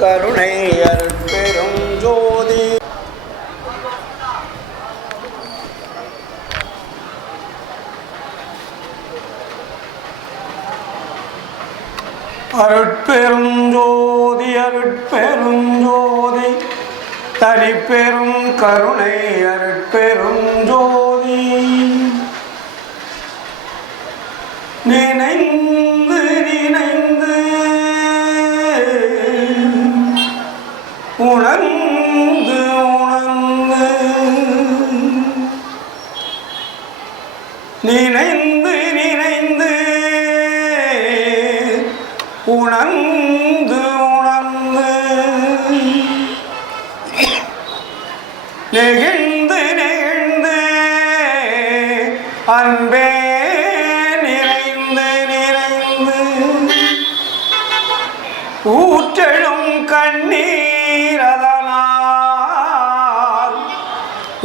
கருணை அருட்பெரும் ஜோதி அருட்பெரும் ஜோதி அருட்பெரும் ஜோதி தனிப்பெரும் கருணை அருட்பெரும் ஜோதி நினைந்து நினைந்து உணர்ந்து உணர்ந்து நினைந்து நினைந்து உணர்ந்து உணர்ந்து நெகிழ்ந்து நெகிழ்ந்து அன்பே நிறைந்து நிறைந்து ஊற்றெழும் கண்ணீரதனால்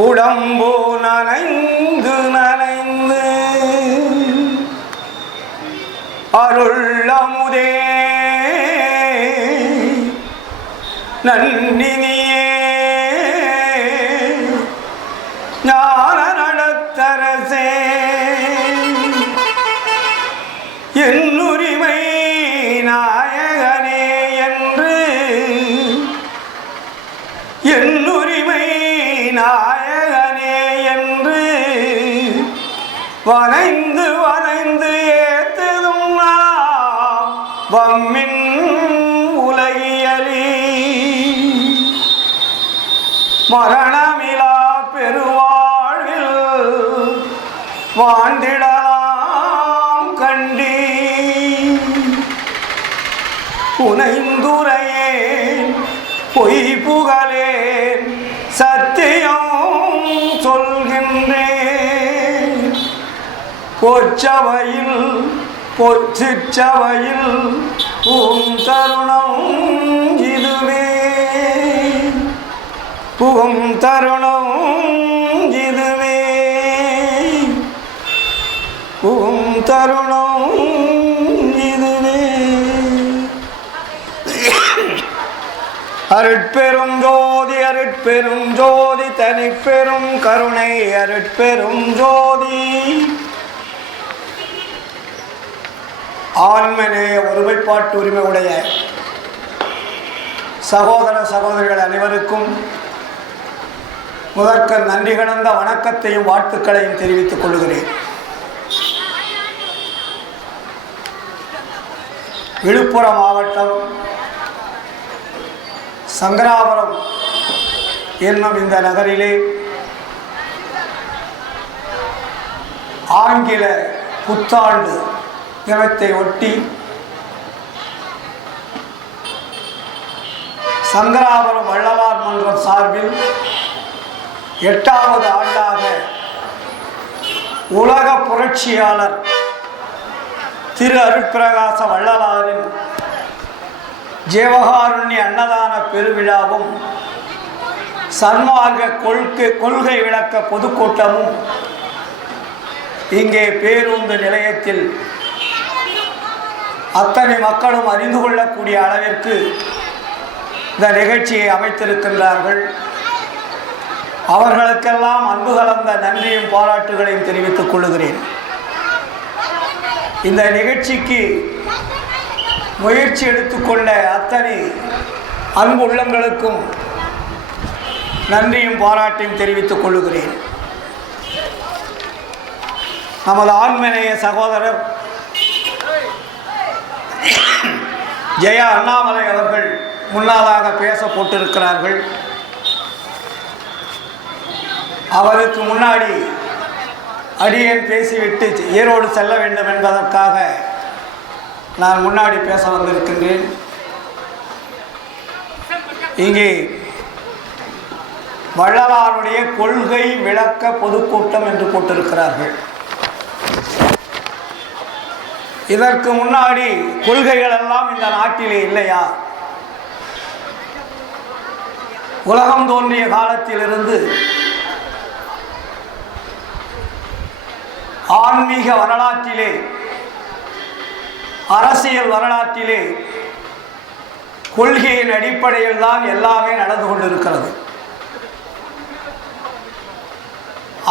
உடம்பு நனைந்து நனைந்து அருள்ளமுதே நன்னினியே ஞான நடத்தரசே என்னுரிமை நாயகனே என்று என்னுரிமை நாயகனே என்று வனைந்து வனைந்து ஏத்ததும் நாம் வம்மின் உலகியலி மரணமிலா பெருவாழ்வில் வாழ்ந்திடலாம் கண்டி புனைந்துரையேன் பொய் புகழேன் சத்தியம் சொல்கின்றேன் பொற்சபையில் பொற்சிற்றபையில் தருணம் இதுவே புகும் தருணம் இதுவே புகும் தருணம் இதுவே அருட்பெரும் ஜோதி அருட்பெரும் ஜோதி தனிப்பெரும் கருணை அருட்பெரும் ஜோதி ஆன்மநேய ஒருமைப்பாட்டு உரிமை உடைய சகோதர சகோதரிகள் அனைவருக்கும் முதற்க நன்றி கடந்த வணக்கத்தையும் வாழ்த்துக்களையும் தெரிவித்துக் கொள்கிறேன். விழுப்புரம் மாவட்டம் சங்கராபுரம் என்னும் இந்த நகரிலே ஆங்கில புத்தாண்டு தினத்தை ஒட்டி சங்கராபுரம் வள்ளலார் மன்றம் சார்பில் 8வது ஆண்டாக உலக புரட்சியாளர் திரு அருட்பிரகாச வள்ளலாரின் ஜீவகாருண்ய அன்னதான பெருவிழாவும் சன்மார்க்க கொள்கை விளக்க பொதுக்கூட்டமும் இங்கே பேருந்து நிலையத்தில் அத்தனை மக்களும் அறிந்து கொள்ளக்கூடிய அளவிற்கு இந்த நிகழ்ச்சியை அமைத்திருக்கின்றார்கள். அவர்களுக்கெல்லாம் அன்பு கலந்த நன்றியும் பாராட்டுகளையும் தெரிவித்துக் கொள்கிறேன். இந்த நிகழ்ச்சிக்கு முயற்சி எடுத்துக்கொண்ட அத்தனை அன்பு உள்ளங்களுக்கும் நன்றியும் பாராட்டையும் தெரிவித்துக் கொள்கிறேன். நமது ஆன்மநேய சகோதரர் ஜெயா அண்ணாமலை அவர்கள் முன்னதாக பேச போட்டிருக்கிறார்கள். அவருக்கு முன்னாடி அடியேன் பேசிவிட்டு ஈரோடு செல்ல வேண்டும் என்பதற்காக நான் முன்னாடி பேச வந்திருக்கின்றேன். இங்கே வள்ளலாருடைய கொள்கை விளக்க பொதுக்கூட்டம் என்று போட்டிருக்கிறார்கள். இதற்கு முன்னாடி கொள்கைகள் எல்லாம் இந்த நாட்டிலே இல்லையா? உலகம் தோன்றிய காலத்திலிருந்து ஆன்மீக வரலாற்றிலே, அரசியல் வரலாற்றிலே கொள்கையின் அடிப்படையில் தான் எல்லாமே நடந்து கொண்டிருக்கிறது.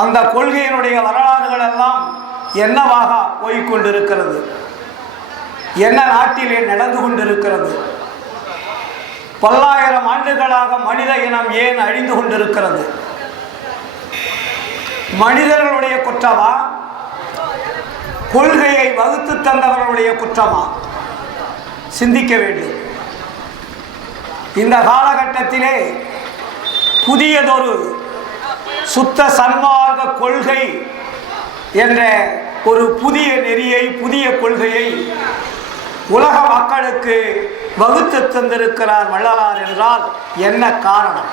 அந்த கொள்கையினுடைய வரலாறுகள் எல்லாம் என்னவாக போய்கொண்டிருக்கிறது, என்ன நாட்டிலே நடந்து கொண்டிருக்கிறது, பல்லாயிரம் ஆண்டுகளாக மனித இனம் ஏன் அழிந்து கொண்டிருக்கிறது, மனிதர்களுடைய குற்றமா, கொள்கையை வகுத்து தந்தவர்களுடைய குற்றமா? சிந்திக்க வேண்டும். இந்த காலகட்டத்திலே புதியதொரு சுத்த சன்மார்க்க கொள்கை என்ற ஒரு புதிய நெறியை, புதிய கொள்கையை உலக மக்களுக்கு வகுத்து தந்திருக்கிறார் வள்ளலார் என்றால் என்ன காரணம்?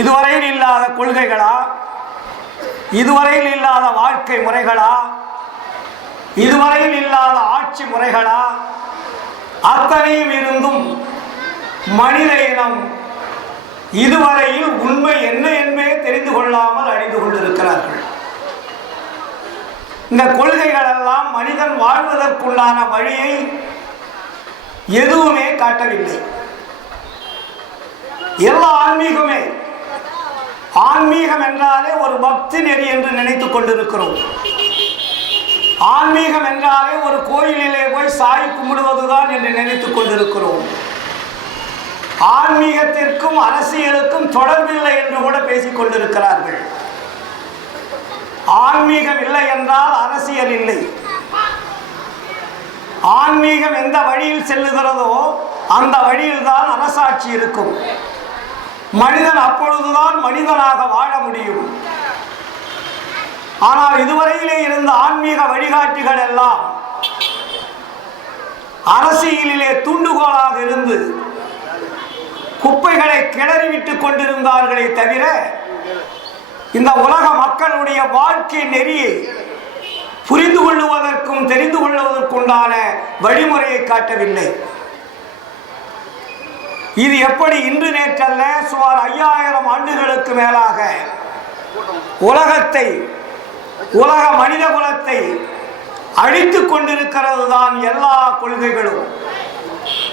இதுவரையில் இல்லாத கொள்கைகளா, இதுவரையில் இல்லாத வாழ்க்கை முறைகளா, இதுவரையில் இல்லாத ஆட்சி முறைகளா? அத்தனையும் இருந்தும் மனித இனம் இதுவரையில் உண்மை என்ன என்பே தெரிந்து கொள்ளாமல் அழிந்து கொண்டிருக்கிறார்கள். இந்த கொள்கைகள் எல்லாம் மனிதன் வாழ்வதற்குண்டான வழியை எதுவுமே காட்டவில்லை. எல்லா ஆன்மீகமே, ஆன்மீகம் என்றாலே ஒரு பக்தி நெறி என்று நினைத்துக் கொண்டிருக்கிறோம். ஆன்மீகம் என்றாலே ஒரு கோயிலிலே போய் சாய் கும்பிடுவதுதான் என்று நினைத்துக் கொண்டிருக்கிறோம். ஆன்மீகத்திற்கும் அரசியலுக்கும் தொடர்பில்லை என்று கூட பேசிக் கொண்டிருக்கிறார்கள். ஆன்மீகம் இல்லை என்றால் அரசியல் இல்லை. ஆன்மீகம் எந்த வழியில் செல்லுகிறதோ அந்த வழியில் தான் அரசாட்சி இருக்கும். மனிதன் அப்பொழுதுதான் மனிதனாக வாழ முடியும். ஆனால் இதுவரையிலே இருந்த ஆன்மீக வழிகாட்டிகள் எல்லாம் அரசியலிலே தூண்டுகோலாக இருந்து குப்பைகளை கிளறிவிட்டுக் கொண்டிருந்தார்களே தவிர இந்த உலக மக்களுடைய வாழ்க்கை நெறியை புரிந்து கொள்ளுவதற்கும் தெரிந்து கொள்வதற்குண்டான வழிமுறையை காட்டவில்லை. இது எப்படி இன்று நேற்றல்ல, சுமார் 5000 ஆண்டுகளுக்கு மேலாக உலகத்தை, உலக மனித குலத்தை அழித்துக் கொண்டிருக்கிறது தான் எல்லா கொள்கைகளும்.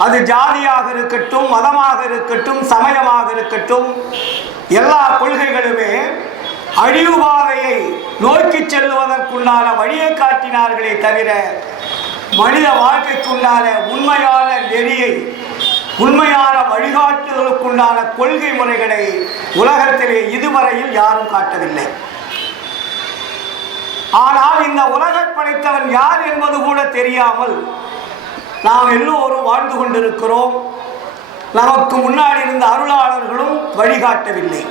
அது ஜாதியாக இருக்கட்டும், மதமாக இருக்கட்டும், சமயமாக இருக்கட்டும், எல்லா கொள்கைகளுமே அழிவு பாதையை நோக்கி செல்லுவதற்குண்டான வழியை காட்டினார்களே தவிர மனித வாழ்க்கைக்குண்டான உண்மையான நெறியை, உண்மையான வழிகாட்டுதலுக்குண்டான கொள்கை முறைகளை உலகத்திலே இதுவரையில் யாரும் காட்டவில்லை. ஆனால் இந்த உலகை படைத்தவன் யார் என்பது கூட தெரியாமல் நாம் எல்லோரும் வாழ்ந்து கொண்டிருக்கிறோம். நமக்கு முன்னாடி இருந்த அருளாளர்களும் வழிகாட்டவில்லை.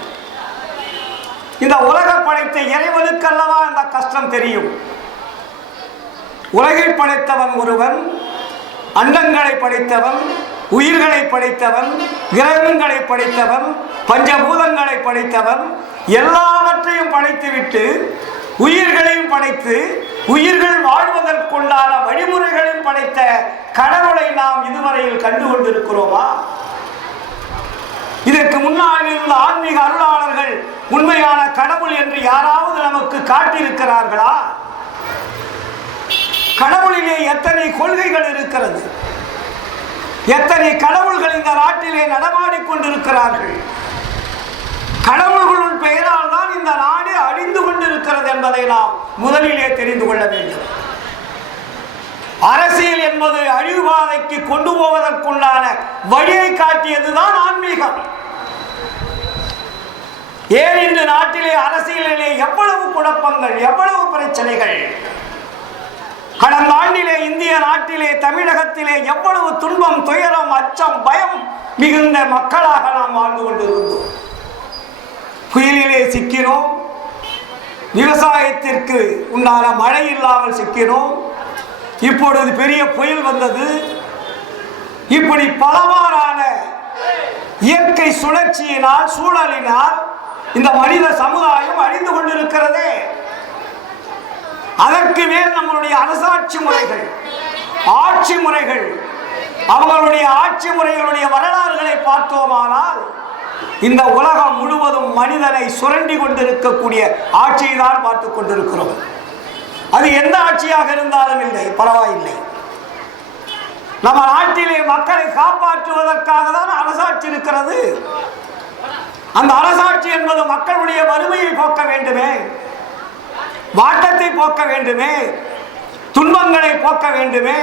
இந்த உலகை படைத்த இறைவனுக்கல்லவா அந்த கஷ்டம் தெரியும். உலகை படைத்தவன் ஒருவன், அண்டங்களை படைத்தவன், உயிர்களை படைத்தவன், கிரகங்களை படைத்தவன், பஞ்சபூதங்களை படைத்தவன், எல்லாவற்றையும் படைத்துவிட்டு உயிர்களையும் படைத்து உயிர்கள் வாழ்வதற்குண்டான வழிமுறைகளையும் படைத்த கடவுளை நாம் இதுவரையில் கண்டு கொண்டிருக்கிறோமா? இதற்கு முன்னால் இருந்த ஆன்மீக அருளாளர்கள் உண்மையான கடவுள் என்று யாராவது நமக்கு காட்டியிருக்கிறார்களா? கடவுளிலே எத்தனை கொள்கைகள் இருக்கிறது, எத்தனை கடவுள்கள் இந்த நாட்டிலே நடமாடிக் கொண்டிருக்கிறார்கள். கடவுள்களுள் பெயரால் தான் இந்த நாடு அழிந்து கொண்டிருக்கிறது என்பதை நாம் முதலிலே தெரிந்து கொள்ள வேண்டும். அரசியல் என்பது அழிவுபாதைக்கு கொண்டு போவதற்குண்டான வழியை காட்டியதுதான் ஆன்மீகம். ஏன் இந்த நாட்டிலே அரசியலிலே எவ்வளவு குழப்பங்கள், எவ்வளவு பிரச்சனைகள்! கடந்த ஆண்டிலே இந்திய நாட்டிலே, தமிழகத்திலே எவ்வளவு துன்பம், துயரம், அச்சம், பயம் மிகுந்த மக்களாக நாம் வாழ்ந்து கொண்டிருந்தோம். புயலிலே சிக்கினோம், விவசாயத்திற்கு உண்டான மழை இல்லாமல் சிக்கினோம், இப்பொழுது பெரிய புயல் வந்தது. இப்படி பலவாறான இயற்கை சுழற்சியினால், சூழலினால் இந்த மனித சமுதாயம் அழிந்து கொண்டிருக்கிறதே. அதற்கு மேல் நம்மளுடைய அரசாட்சி முறைகள், ஆட்சி முறைகள், அவர்களுடைய ஆட்சி முறைகளுடைய வரலாறுகளை பார்த்தோமானால் இந்த உலகம் முழுவதும் மனிதனை சுரண்டி கொண்டிருக்கக்கூடிய ஆட்சியை தான் பார்த்து கொண்டிருக்கிறோம். அது எந்த ஆட்சியாக இருந்தாலும் இல்லை, பரவாயில்லை. நம்ம நாட்டிலே மக்களை காப்பாற்றுவதற்காக தான் அரசாட்சி இருக்கிறது. அந்த அரசாட்சி என்பது மக்களுடைய வறுமையை போக்க வேண்டுமே, வாட்டத்தை போக்க வேண்டுமே, துன்பங்களை போக்க வேண்டுமே,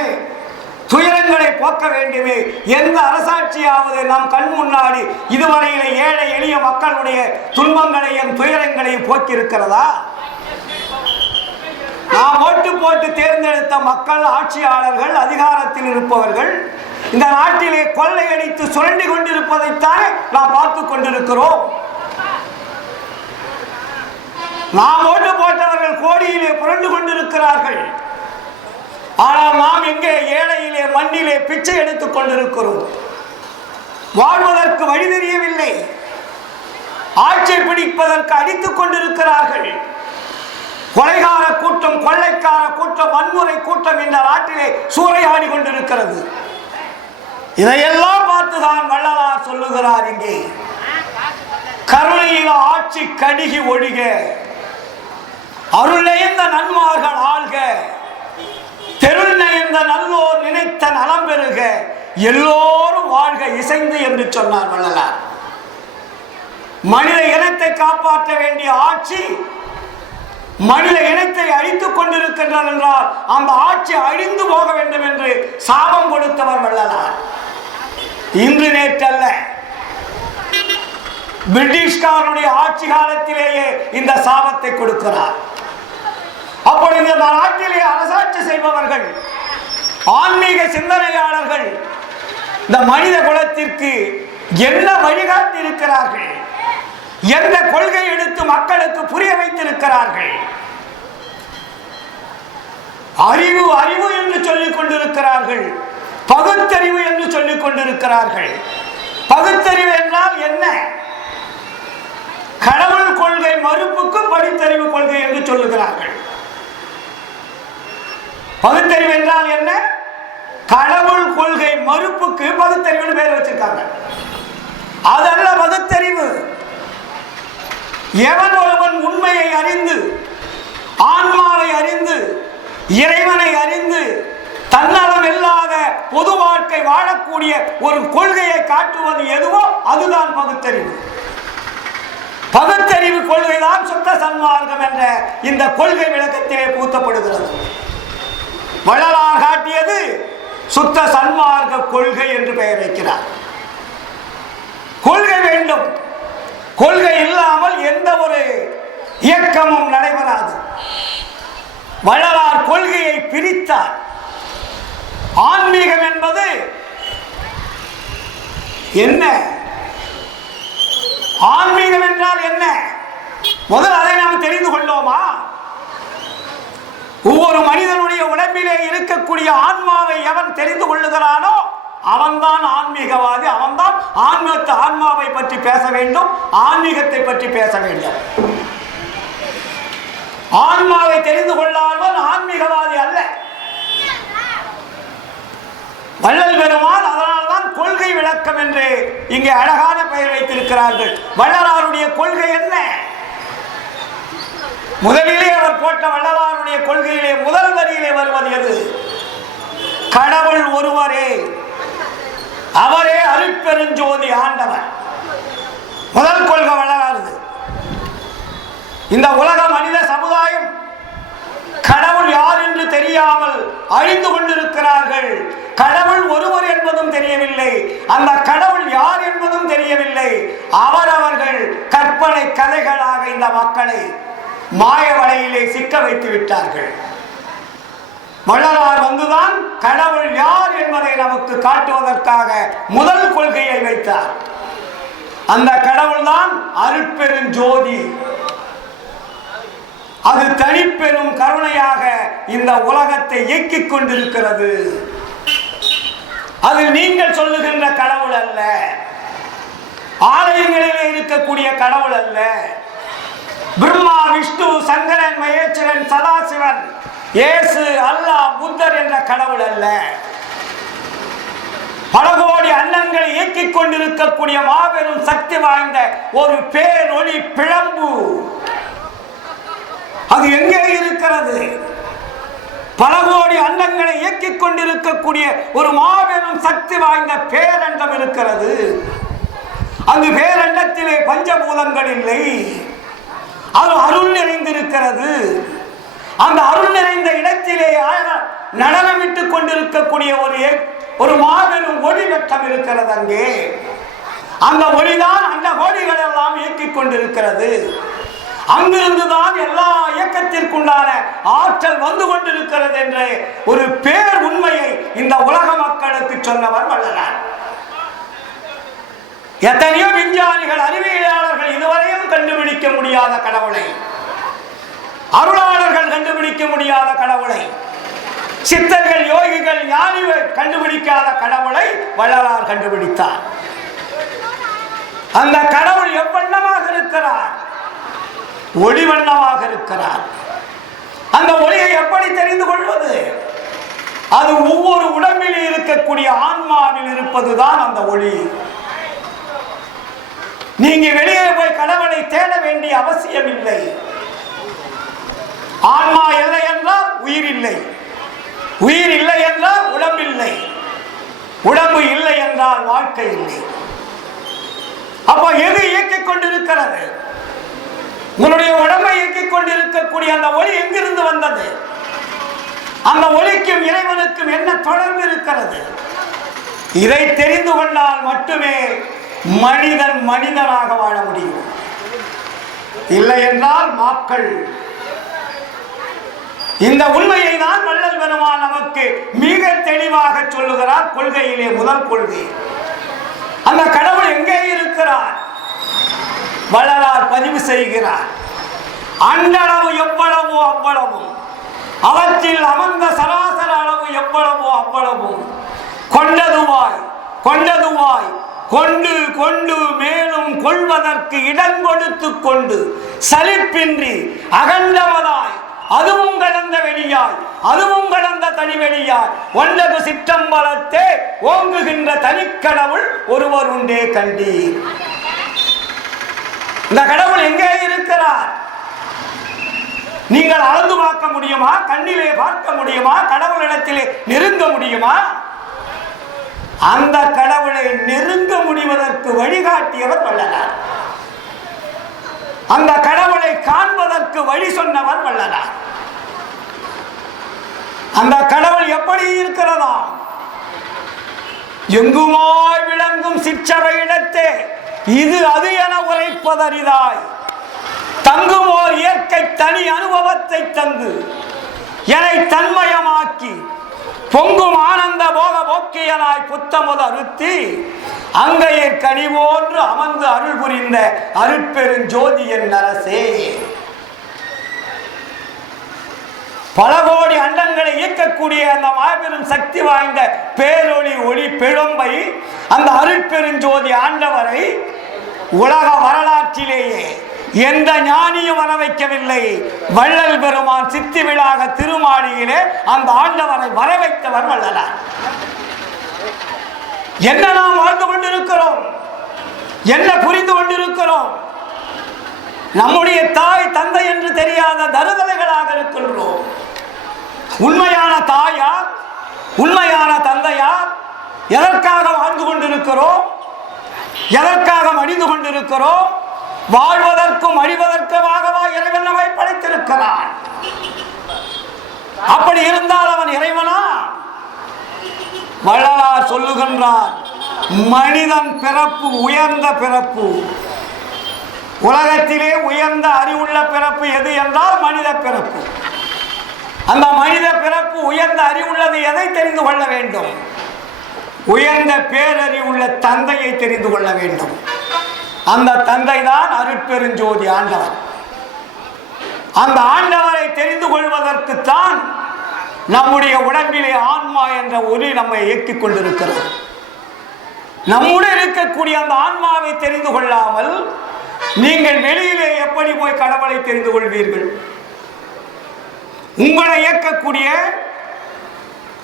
துயரங்களை போக்க வேண்டுமே. எந்த அரசாட்சியாவது நம் கண் முன்னாடி இதுவரையில ஏழை எளிய மக்களுடைய துன்பங்களையும் துயரங்களையும் போக்கி இருக்கிறதா? நாம் ஓட்டு போட்டு தேர்ந்தெடுத்த மக்கள், ஆட்சியாளர்கள், அதிகாரத்தில் இருப்பவர்கள் இந்த நாட்டிலே கொள்ளையடித்து சுரண்டி கொண்டிருப்பதைத்தான் நாம் பார்த்து கொண்டிருக்கிறோம். நாம் ஓட்டு போட்டவர்கள் கோடியிலே புரண்டு கொண்டிருக்கிறார்கள். ஆனால் நாம் எங்கே ஏழையிலே மண்ணிலே பிச்சை எடுத்துக் கொண்டிருக்கிறோம். வாழ்வதற்கு வழி தெரியவில்லை. ஆட்சி பிடிப்பதற்கு அடித்துக் கொண்டிருக்கிறார்கள். கொலைகார கூட்டம், கொள்ளைக்கார கூட்டம், வன்முறை கூட்டம் இந்த நாட்டிலே சூறையாடி கொண்டிருக்கிறது. இதையெல்லாம் பார்த்துதான் வள்ளலார் சொல்லுகிறார், இங்கே கருணையில ஆட்சி கடிகி ஒழிக, அருள் நேர்ந்த நன்மார்கள் ஆள்க, தெருள் நேர்ந்த நல்லோர் நினைத்த நலம் பெறுக, எல்லோரும் வாழ்க இசைந்து என்று சொன்னார் வள்ளலார். மனித இனத்தை காப்பாற்ற வேண்டிய ஆட்சி மனித இனத்தை அழித்துக் கொண்டிருக்கின்றார் என்றால் அந்த ஆட்சி அழிந்து போக வேண்டும் என்று சாபம் கொடுத்தவர் வள்ளலார். இன்று நேற்றல்ல, பிரிட்டிஷ்காரனுடைய ஆட்சி காலத்திலேயே இந்த சாபத்தை கொடுக்கிறார். அப்பொழுது இந்த நாட்டிலே அரசாட்சி செய்பவர்கள், ஆன்மீக சிந்தனையாளர்கள் இந்த மனித குலத்திற்கு என்ன வழிகாட்டி இருக்கிறார்கள், எந்த கொள்கை எடுத்து மக்களுக்கு புரிய வைத்திருக்கிறார்கள்? அறிவு அறிவு என்று சொல்லிக் கொண்டிருக்கிறார்கள், பகுத்தறிவு என்று சொல்லிக் கொண்டிருக்கிறார்கள். பகுத்தறிவு என்றால் என்ன? கடவுள் கொள்கை மறுப்புக்கு படித்தறிவு கொள்கை என்று சொல்லுகிறார்கள். பகுத்தறிவு என்றால் என்ன? கடவுள் கொள்கை மறுப்புக்கு பகுத்தறிவு பெயர் வச்சிருக்காங்க. அதல்ல பகுத்தறிவு. எவன் ஒருவன் உண்மையை அறிந்து, ஆன்மாவை அறிந்து, இறைவனை அறிந்து, தன்னலம் இல்லாத பொது வாழ்க்கை வாழக்கூடிய ஒரு கொள்கையை காட்டுவது எதுவோ அதுதான் பகுத்தறிவு. பகுத்தறிவு கொள்கைதான் சுத்த சன்மார்க்கம் என்ற இந்த கொள்கை விளக்கத்திலே பூத்தப்படுகிறது. வள்ளலார் காட்டியது சுத்த சன்மார்க்க கொள்கை என்று பெயர் வைக்கிறார். கொள்கை வேண்டும். கொள்கை இல்லாமல் எந்த ஒரு இயக்கமும் நடைபெறாது. வள்ளலார் கொள்கையை பிரித்தார். ஆன்மீகம் என்பது என்ன? ஆன்மீகம் என்றால் என்ன? முதல் அதை நாம் தெரிந்து கொண்டோமா? ஒவ்வொரு மனிதனுடைய உடம்பிலே இருக்கக்கூடிய ஆன்மாவை எவன் தெரிந்து கொள்ளுகிறானோ அவன்தான் ஆன்மீகவாதி. அவன்தான் ஆன்மாவை பற்றி பேச வேண்டும், ஆன்மீகத்தை பற்றி பேச வேண்டும். ஆன்மாவை தெரிந்து கொள்ளாதவன் ஆன்மீகவாதி அல்ல. வள்ளல் பெருமான் அதனால்தான் கொள்கை விளக்கம் என்று இங்கே அழகான பெயர் வைத்திருக்கிறார்கள். வள்ளலாருடைய கொள்கை என்ன? முதலிலே அவர் போட்ட வள்ளலாருடைய கொள்கையிலே முதல் வரியிலே வருவது எது? கடவுள் ஒருவரே, அவரே அருட்பெருஞ்சோதி ஆண்டவர். முதல் கொள்கை வள்ளலாரது. இந்த உலக மனித சமுதாயம் கடவுள் யார் என்று தெரியாமல் அழிந்து கொண்டிருக்கிறார்கள். கடவுள் ஒருவர் என்பதும் தெரியவில்லை, அந்த கடவுள் யார் என்பதும் தெரியவில்லை. அவரவர்கள் கற்பனை கதைகளாக இந்த மக்களை மாய வலையிலே சிக்க வைத்து விட்டார்கள். வள்ளலார் வந்துதான் கடவுள் யார் என்பதை நமக்கு காட்டுவதற்காக முதல் கொள்கையை வைத்தார். அந்த கடவுள் தான் அருட்பெருஞ்சோதி. அது தனிப்பெரும் கருணையாக இந்த உலகத்தை இயக்கிக் கொண்டிருக்கிறது. அது நீங்கள் சொல்லுகின்ற கடவுள் அல்ல, ஆலயங்களிலே இருக்கக்கூடிய கடவுள் அல்ல. பிரம்மா, விஷ்ணு, சங்கரன், மகேஸ்வரன், சதாசிவன், இயேசு, அல்லாஹ், புத்தர் என்ற கடவுள் அல்ல. பல கோடி அன்னங்களை இயக்கிக் கொண்டிருக்கக்கூடிய மாபெரும் சக்தி வாய்ந்த ஒரு பேரொளி பிழம்பு. அது எங்கே இருக்கிறது? பல கோடி அண்டங்களை இயக்கிக் கொண்டிருக்கக்கூடிய ஒரு மாபெரும் சக்தி வாய்ந்த பேரண்டம் இருக்கிறது. அந்த பேரண்டத்திலே பஞ்சபூதங்கள் இல்லை, அது அருள் நிறைந்திருக்கிறது. அந்த அருள் நிறைந்த இடத்திலே நடனமிட்டுக் கொண்டிருக்கக்கூடிய ஒரு மாபெரும் ஒளி வட்டம் இருக்கிறது. அங்கே அந்த ஒளிதான் அந்த கோடிகள் எல்லாம் இயக்கிக் கொண்டிருக்கிறது. அங்கிருந்துதான் எல்லா இயக்கத்திற்குண்டான ஆற்றல் வந்து கொண்டிருக்கிறது என்ற ஒரு பேர் உண்மையை இந்த உலக மக்களுக்கு சொன்னவர் வள்ளலார். எத்தனையோ விஞ்ஞானிகள், அறிவியலாளர்கள் இதுவரையும் கண்டுபிடிக்க முடியாத கடவுளை, அருளாளர்கள் கண்டுபிடிக்க முடியாத கடவுளை, சித்தர்கள், யோகிகள், ஞானிகள் கண்டுபிடிக்காத கடவுளை வள்ளலார் கண்டுபிடித்தார். அந்த கடவுள் எவ்வண்ணமாக இருக்கிறார்? ஒளி வண்ணமாக இருக்கிறார். அந்த ஒளியை எப்படி தெரிந்து கொள்வது? அது ஒவ்வொரு உடம்பில் இருக்கக்கூடிய ஆன்மாவில் இருப்பதுதான் அந்த ஒளி. நீங்க வெளியே போய் கடவுளை தேட வேண்டிய அவசியம் இல்லை. ஆன்மா இல்லை என்றால் உயிர் இல்லை, உயிர் இல்லை என்றால் உடம்பில்லை, உடம்பு இல்லை என்றால் வாழ்க்கை இல்லை. அப்ப எது இயக்கிக் கொண்டிருக்கிறது? உங்களுடைய உடம்பை இயக்கிக் கொண்டிருக்கக்கூடிய அந்த ஒளி எங்கிருந்து வந்தது? அந்த ஒளிக்கும் இறைவனுக்கும் என்ன தொடர்பு இருக்கிறது? இதை தெரிந்து கொண்டால் மட்டுமே மனிதன் மனிதனாக வாழ முடியும். இல்லை என்றால் மக்கள். இந்த உண்மையை தான் வள்ளல் பெருமான் நமக்கு மிக தெளிவாக சொல்லுகிறார். கொள்கையிலே முதல் கொள்கை, அந்த கடவுள் எங்கே இருக்கிறார்? வள்ளலார் பதிவு செய்கிறார். அண்டளவு எவ்வளவோ அவ்வளவும், அவற்றில் அமர்ந்த சராசர அளவு எவ்வளவோ அவ்வளவும், கொண்டதுவாய் கொண்டதுவாய் கொண்டு கொண்டு மேலும் கொள்வதற்கு இடம் கொடுத்து கொண்டு சலிப்பின்றி அகண்டவதாய், அதுவும் கடந்த வெளியாய் அதுவும் கடந்த தனிவெளியாய் ஒன்றகு சிற்றம்பலத்தே ஓங்குகின்ற தனிக்கடவுள் ஒருவர் உண்டே கண்டீர். இந்த கடவுள் எங்கே இருக்கிறார்? நீங்கள் அளந்து பார்க்க முடியுமா? கண்ணிலே பார்க்க முடியுமா? கடவுளிடத்திலே நெருங்க முடியுமா? அந்த கடவுளை நெருங்க முடிவதற்கு வழிகாட்டியவர் வள்ளலார். அந்த கடவுளை காண்பதற்கு வழி சொன்னவர் வள்ளலார். அந்த கடவுள் எப்படி இருக்கிறதா? எங்குமாய் விளங்கும் சிற்றவை இடத்தே இது அது என உரைப்பதறிதாய், தங்குமோர் இயற்கை தனி அனுபவத்தை தங்கு என்னை தன்மயமாக்கி பொங்கும் ஆனந்த போக போக்கியனாய் புத்தமுத அறுத்தி அங்கையே கனிவோன்று அமர்ந்து அருள் புரிந்த அருட்பெருஞ்சோதி என் அரசே. பல கோடி அண்டங்களை இயக்கக்கூடிய அந்த மாபெரும் சக்தி வாய்ந்த பேரொளி ஒளி பிழம்பை, அந்த அருட்பெருஞ்சோதி ஆண்டவரை உலக வரலாற்றிலேயே எந்த ஞானியும் வர வைக்கவில்லை. வள்ளல் பெருமான் சித்தி விழாக திருமாளியிலே அந்த ஆண்டவரை வர வைத்தவர் வள்ளலார். என்ன நாம் வாழ்ந்து கொண்டிருக்கிறோம்? என்ன புரிந்து கொண்டிருக்கிறோம்? நம்முடைய தாய் தந்தை என்று தெரியாத தருதலைகளாக இருக்கின்றோம். உண்மையான தாயார், உண்மையான தந்தையார் எதற்காக வாழ்ந்து கொண்டிருக்கிறோம்? எதற்காக மடிந்து கொண்டிருக்கிறோம்? வாழ்வதற்கும் அழிவதற்குமாகவா இறைவன் நம்மை படைத்திருக்கிறான். அப்படி இருந்தால் அவன் இறைவனா? வள்ளலார் சொல்லுகின்றார், மனிதன் பிறப்பு உயர்ந்த பிறப்பு. உலகத்திலே உயர்ந்த அறிவுள்ள பிறப்பு எது என்றால் மனித பிறப்பு. அந்த மனித பிறப்பு உயர்ந்த அறிவுள்ளது எதை தெரிந்து கொள்ள வேண்டும்? உயர்ந்த பேரறிவுள்ள தந்தையை தெரிந்து கொள்ள வேண்டும். அந்த தந்தை தான் அருட்பெருஞ்சோதி ஆண்டவர். அந்த ஆண்டவரை தெரிந்து கொள்வதற்குத்தான் நம்முடைய உடம்பிலே ஆன்மா என்ற ஒளி நம்மை இயக்கிக் கொண்டிருக்கிறது. நம்முடன் இருக்கக்கூடிய அந்த ஆன்மாவை தெரிந்து கொள்ளாமல் நீங்கள் வெளியிலே எப்படி போய் கடவுளை தெரிந்து கொள்வீர்கள்? உங்களை இயக்கக்கூடிய,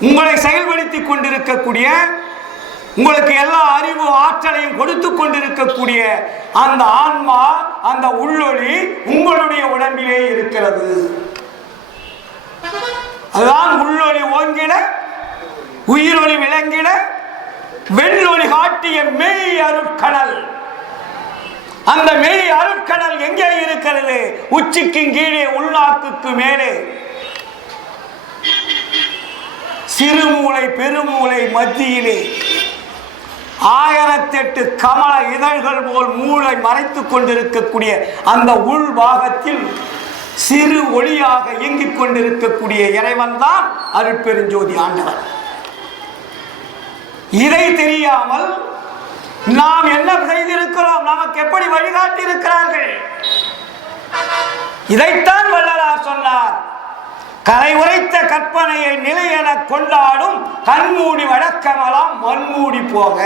உங்களை செயல்படுத்திக் கொண்டிருக்கக்கூடிய, உங்களுக்கு எல்லா அறிவு ஆற்றலையும் கொடுத்து கொண்டிருக்கக்கூடிய அந்த ஆன்மா, அந்த உள்ளொளி உங்களுடைய உடம்பிலே இருக்கிறது. அதுதான் உள்ளொளி ஓங்கிட உயிரொளி விளங்கிட வெள்ளொளி காட்டிய மெய் அருட்கடல். அந்த மெய் அருட்கடல் எங்கே இருக்கிறது? உச்சிக்கு கீழே, உள்நாக்குக்கு மேலே, சிறுமூளை பெருமூளை மத்தியிலே 1008 கமல இதழ்கள் போல் மூளை மறைத்துக் கொண்டிருக்கக்கூடிய அந்த உள் பாகத்தில் சிறு ஒளியாக இயங்கிக் கொண்டிருக்கக்கூடிய இறைவன் தான் அருட்பெருஞ்சோதி ஆண்டவர். இதை தெரியாமல் நாம் என்ன செய்திருக்கிறோம்? நமக்கு எப்படி வழிகாட்டி இருக்கிறார்கள்? இதைத்தான் வள்ளலார் சொன்னார். கரை உரைத்த கற்பனையை நிலை என கொண்டாடும் கண்மூடி வழக்கமெல்லாம் மண்மூடி போக.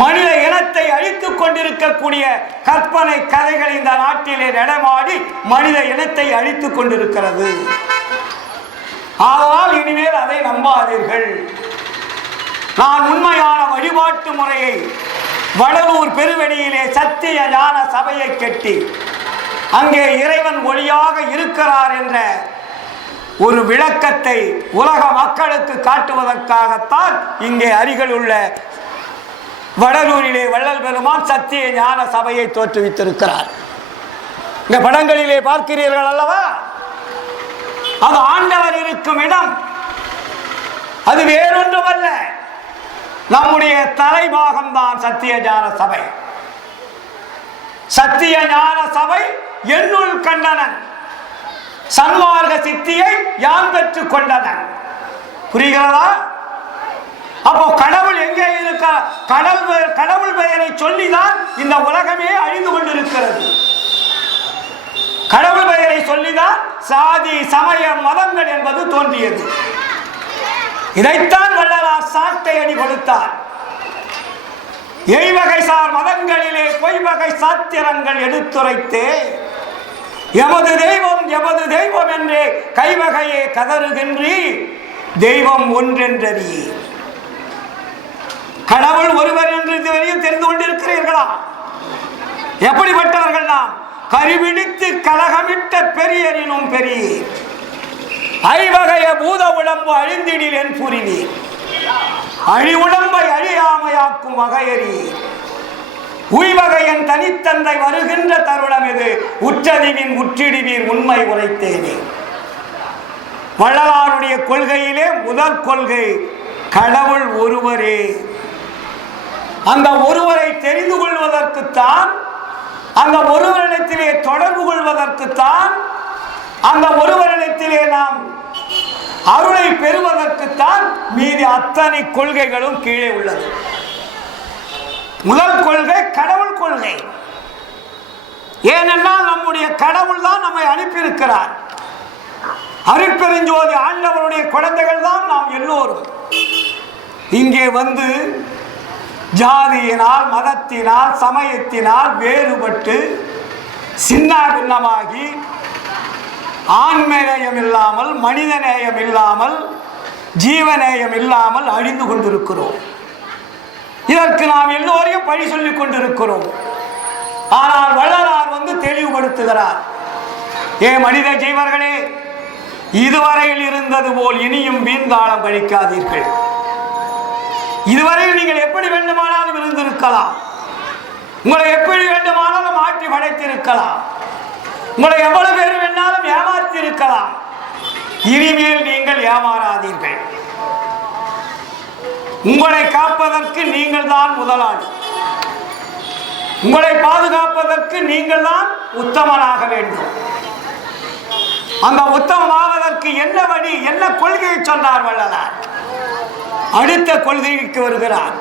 மனித இனத்தை அழித்துக் கொண்டிருக்கக்கூடிய கற்பனை கதைகள் இந்த நாட்டிலே நடமாடி மனித இனத்தை அழித்துக் கொண்டிருக்கிறது. ஆனால் இனிமேல் அதை நம்பாதீர்கள். நான் உண்மையான வழிபாட்டு முறையை வடலூர் பெருவெளியிலே சத்திய ஞான சபையை கட்டி அங்கே இறைவன் ஒளியாக இருக்கிறார் என்ற ஒரு விளக்கத்தை உலக மக்களுக்கு காட்டுவதற்காகத்தான் இங்கே அருகில் உள்ள வடலூரிலே வள்ளல் பெருமான் சத்திய ஞான சபையை தோற்றுவித்திருக்கிறார். இந்த படங்களிலே பார்க்கிறீர்கள் அல்லவா? அது ஆண்டவர் இருக்கும் இடம். அது வேறொன்றுமல்ல, நம்முடைய தலைபாகம் தான் சத்திய ஞான சபை. சத்திய ஞான சபை என்னுள் கண்டனன், சன்மார்க்க சித்தியை யான் பெற்றுக் கொண்டனன். புரிகிறதா? அப்போ கடவுள் எங்கே இருக்க? கடவுள் பெயரை சொல்லிதான் இந்த உலகமே அழிந்து கொண்டிருக்கிறது. கடவுள் பெயரை சொல்லிதான் சாதி சமய மதங்கள் என்பது தோன்றியது. இதைத்தான் வள்ளலார் சாட்டை அடி கொடுத்தார். எய்வகை சார் மதங்களிலே பொய்வகை சாத்திரங்கள் எடுத்துரைத்தே எமது தெய்வம் எமது தெய்வம் என்றே கைவகையே கதறுகின்றி தெய்வம் ஒன்றென்றறி. கடவுள் ஒருவர் என்று இதுவரையும் தெரிந்து கொண்டிருக்கிறீர்களா? எப்படிப்பட்டவர்கள் நாம்? கருவிடித்து கலகமிட்ட பெரியரினும் பெரிய ஐவகைய பூத உடம்பு அழிந்திடில் என் புரிவீர். அழி உடம்பை அழியாமையாக்கும் வகையறி உய்வகையன் தனித்தந்தை வருகின்ற தருணம் இது உற்றதிவின் உற்றிடுவீர் உண்மை உரைத்தேனே. வள்ளலாருடைய கொள்கையிலே முதல் கொள்கை கடவுள் ஒருவரே. அந்த ஒருவரை தெரிந்து கொள்வதற்குத்தான், அந்த ஒருவரிடத்திலே தொடர்பு கொள்வதற்குத்தான், அந்த ஒருவரிடத்திலே நாம் அருளை பெறுவதற்குத்தான் மீதி அத்தனை கொள்கைகளும் கீழே உள்ளது. முதல் கொள்கை கடவுள் கொள்கை. ஏனென்றால் நம்முடைய கடவுள் தான் நம்மை அனுப்பியிருக்கிறார். அருட்பெருஞ்சோதி ஆண்டவருடைய குழந்தைகள் தான் நாம் எல்லோரும். இங்கே வந்து ஜாதியினால் மதத்தினால் சமயத்தினால் வேறுபட்டு சின்ன பின்னமாகி ஆன்மநேயம் இல்லாமல் மனித நேயம் இல்லாமல் ஜீவநேயம் இல்லாமல் அழிந்து கொண்டிருக்கிறோம். இதற்கு நாம் எல்லோரையும் பழி சொல்லிக் கொண்டிருக்கிறோம். ஆனால் வள்ளலார் வந்து தெளிவுபடுத்துகிறார். ஏ மனித ஜீவர்களே, இதுவரையில் இருந்தது போல் இனியும் வீண்காலம் கழிக்காதீர்கள். இதுவரையில் நீங்கள் எப்படி வேண்டுமானாலும் இருந்திருக்கலாம், உங்களை எப்படி வேண்டுமானாலும் மாற்றி படைத்திருக்கலாம், உங்களை எவ்வளவு பேர் வேணாலும் ஏமாற்றி இருக்கலாம். இனிமேல் நீங்கள் ஏமாறாதீர்கள். உங்களை காப்பதற்கு நீங்கள் தான் முதலாளி. உங்களை பாதுகாப்பதற்கு நீங்கள் தான் உத்தமனாக வேண்டும். அந்த உத்தமமாவதற்கு என்ன வழி, என்ன கொள்கையை சொன்னார் வள்ளலார்? அடுத்த கொள்கைக்கு வருகிறார்.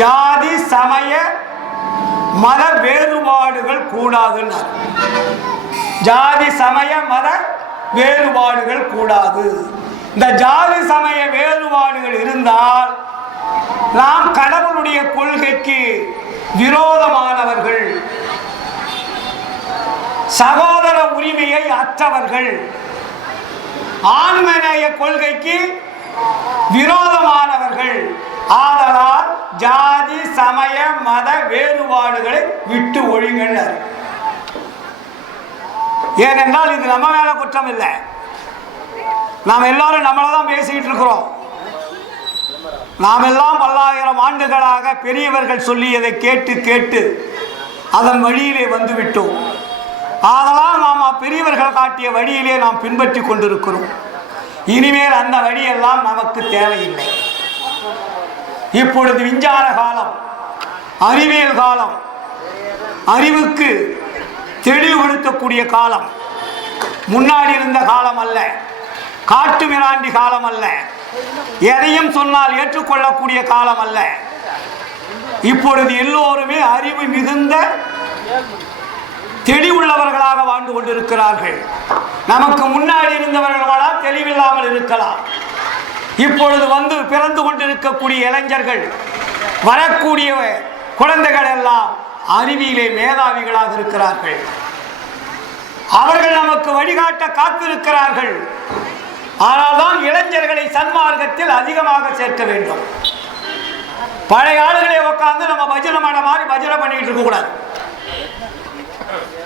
ஜாதி சமய மத வேறுபாடுகள் கூடாதுன்னார். ஜாதி சமய மத வேறுபாடுகள் கூடாது. இந்த ஜாதி சமய வேறுபாடுகள் இருந்தால் நாம் கடவுளுடைய கொள்கைக்கு விரோதமானவர்கள், சகோதர உரிமையை அற்றவர்கள், ஆன்மநேய கொள்கைக்கு விரோதமானவர்கள். ஆதலால் ஜாதி சமய மத வேறுபாடுகளை விட்டு ஒழிங்கள். ஏனென்றால் இது நம்ம மேல குற்றம் இல்லை, நாம் எல்லாரும் நம்மளை தான் பேசிக்கிட்டு இருக்கிறோம். நாம் எல்லாம் பல்லாயிரம் ஆண்டுகளாக பெரியவர்கள் சொல்லியதை கேட்டு கேட்டு அதன் வழியிலே வந்துவிட்டோம். அதெல்லாம் நாம் பெரியவர்கள் காட்டிய வழியிலே நாம் பின்பற்றி கொண்டிருக்கிறோம். இனிமேல் அந்த வழியெல்லாம் நமக்கு தேவையில்லை. இப்பொழுது விஞ்ஞான காலம், அறிவியல் காலம், அறிவுக்கு தெளிவுபடுத்தக்கூடிய காலம். முன்னாடி இருந்த காலம் அல்ல, காட்டு மிராண்டி காலம் அல்ல, எதையும் சொன்னால் ஏற்றுக்கொள்ளக்கூடிய காலம் அல்ல. இப்பொழுது எல்லோருமே அறிவு மிகுந்த தெளிவுள்ளவர்களாக வாழ்ந்து கொண்டிருக்கிறார்கள். நமக்கு முன்னாடி இருந்தவர்களால் தெளிவில்லாமல் இருக்கலாம். இப்பொழுது வந்து பிறந்து கொண்டிருக்கக்கூடிய இளைஞர்கள், வரக்கூடிய குழந்தைகள் எல்லாம் அறிவியலே மேதாவிகளாக இருக்கிறார்கள். அவர்கள் நமக்கு வழிகாட்ட காத்திருக்கிறார்கள். ஆனால் தான் இளைஞர்களை சன்மார்க்கத்தில் அதிகமாக சேர்க்க வேண்டும். பழைய ஆளுகளை உட்கார்ந்து நம்ம பஜனை பண்ண மாதிரி பஜனை பண்ணிட்டு இருக்க கூடாது.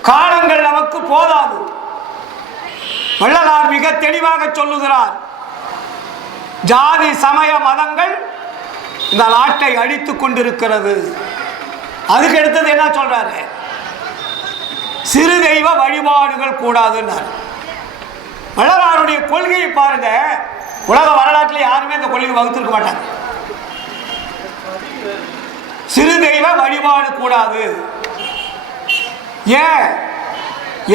காலங்கள் நமக்கு போதாது. வள்ளலார் மிக தெளிவாக சொல்லுகிறார், ஜாதி சமய மதங்கள் இந்த நாட்டை அழித்துக் கொண்டிருக்கிறது. அதுக்கு அடுத்தது என்ன சொல்றாரு? சிறு தெய்வ வழிபாடுகள் கூடாதுன்னார். வள்ளலாருடைய கொள்கையை பாருங்க. உலக வரலாற்றில் யாருமே இந்த கொள்கை வகுத்திருக்க மாட்டாங்க. சிறு தெய்வ வழிபாடு கூடாது. ஏன்?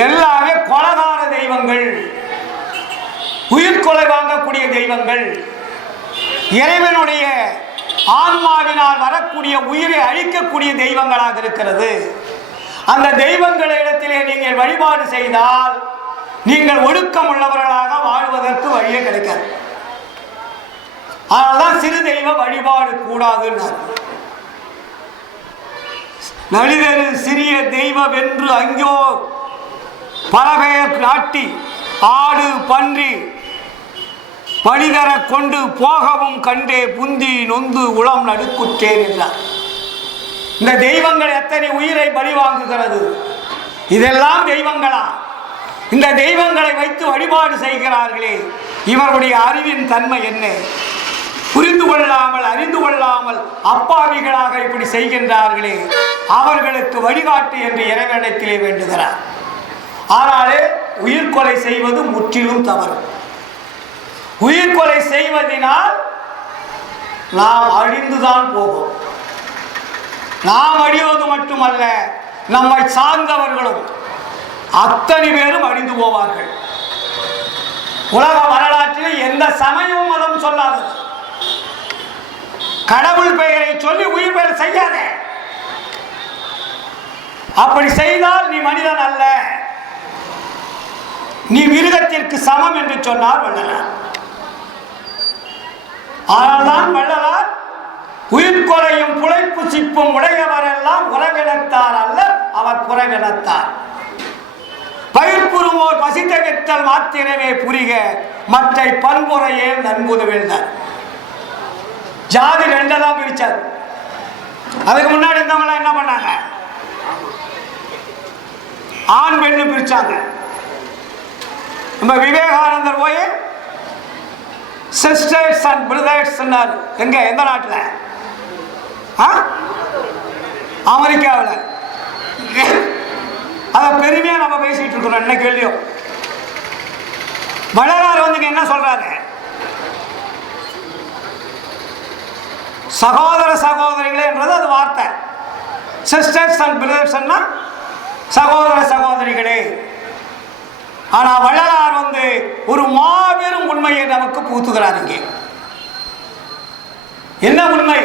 எல்லாமே கொலகார தெய்வங்கள், உயிர்கொலை வாங்கக்கூடிய தெய்வங்கள், இறைவனுடைய ஆன்மாவினால் வரக்கூடிய உயிரை அழிக்கக்கூடிய தெய்வங்களாக இருக்கிறது. அந்த தெய்வங்களிடத்திலே நீங்கள் வழிபாடு செய்தால் நீங்கள் ஒழுக்கம் உள்ளவர்களாக வாழ்வதற்கு வழியே கிடைக்காது. அதனால்தான் சிறு தெய்வ வழிபாடு கூடாதுன்னார். நலிதரு சிறிய தெய்வம் என்று அங்கோ பலபெயர் நாட்டி ஆடு பன்றி பழிதர கொண்டு போகவும் கண்டே புந்தி நொந்து உளம் நடுக்குற்றேன் என்றார். இந்த தெய்வங்கள் எத்தனை உயிரை பலி வாங்குகிறது? இதெல்லாம் தெய்வங்களா? இந்த தெய்வங்களை வைத்து வழிபாடு செய்கிறார்களே, இவருடைய அறிவின் தன்மை என்ன? புரிந்து கொள்ளாமல் அறிந்து கொள்ளாமல் அப்பாவிகளாக இப்படி செய்கின்றார்களே, அவர்களுக்கு வழிகாட்டு என்று இறைவனிடத்திலே வேண்டுகிறார். ஆனாலே உயிர்கொலை செய்வது முற்றிலும் தவறு. உயிர்கொலை செய்வதனால் நாம் அழிந்துதான் போகும். நாம் அழிவது மட்டுமல்ல, நம்மை சார்ந்தவர்களும் அத்தனை பேரும் அழிந்து போவார்கள். உலக வரலாற்றில் எந்த சமயமும் மதம் சொல்லாதது. கடவுள் பெயரை சொல்லி உயிர் பெயர் செய்யாத. அப்படி செய்தால் நீ மனிதன் அல்ல, நீ மிருகத்திற்கு சமம் என்று சொன்னார் வள்ளலார். ஆனால்தான் வள்ளலார் உயிர்கொலையும் புழைப்பு சிப்பும் உடையவரெல்லாம் உறவினத்தார் அல்ல, அவர் புறவினத்தார். பயிர்ப்புறுவோர் பசித்த வெற்றல் மாத்திரமே புரிக மற்ற பண்புறையே நண்புது வேண்டார். ஜாதி ரெண்டதான் பிரிச்சார். அதுக்கு முன்னாடி இருந்தவங்க என்ன பண்ணாங்க? ஆண் பெண்ணு பிரிச்சாங்க. நம்ம விவேகானந்தர் போய் சிஸ்டர்ஸ் அண்ட் பிரதர்ஸ் எங்க, எந்த நாட்டில்? அமெரிக்காவில். அதை பெருமையா நம்ம பேசிட்டு இருக்கிறோம். என்ன கேள்வியோ வள்ளலார் வந்து என்ன சொல்றாரு? சகோதர சகோதரிகளே என்றது அது வார்த்தை. சிஸ்டர்ஸ் அண்ட் பிரதர்ஸ் சகோதர சகோதரிகளே. ஆனா வள்ளலார் வந்து ஒரு மாபெரும் உண்மையை நமக்கு பூத்துகிறார். இங்கே என்ன உண்மை?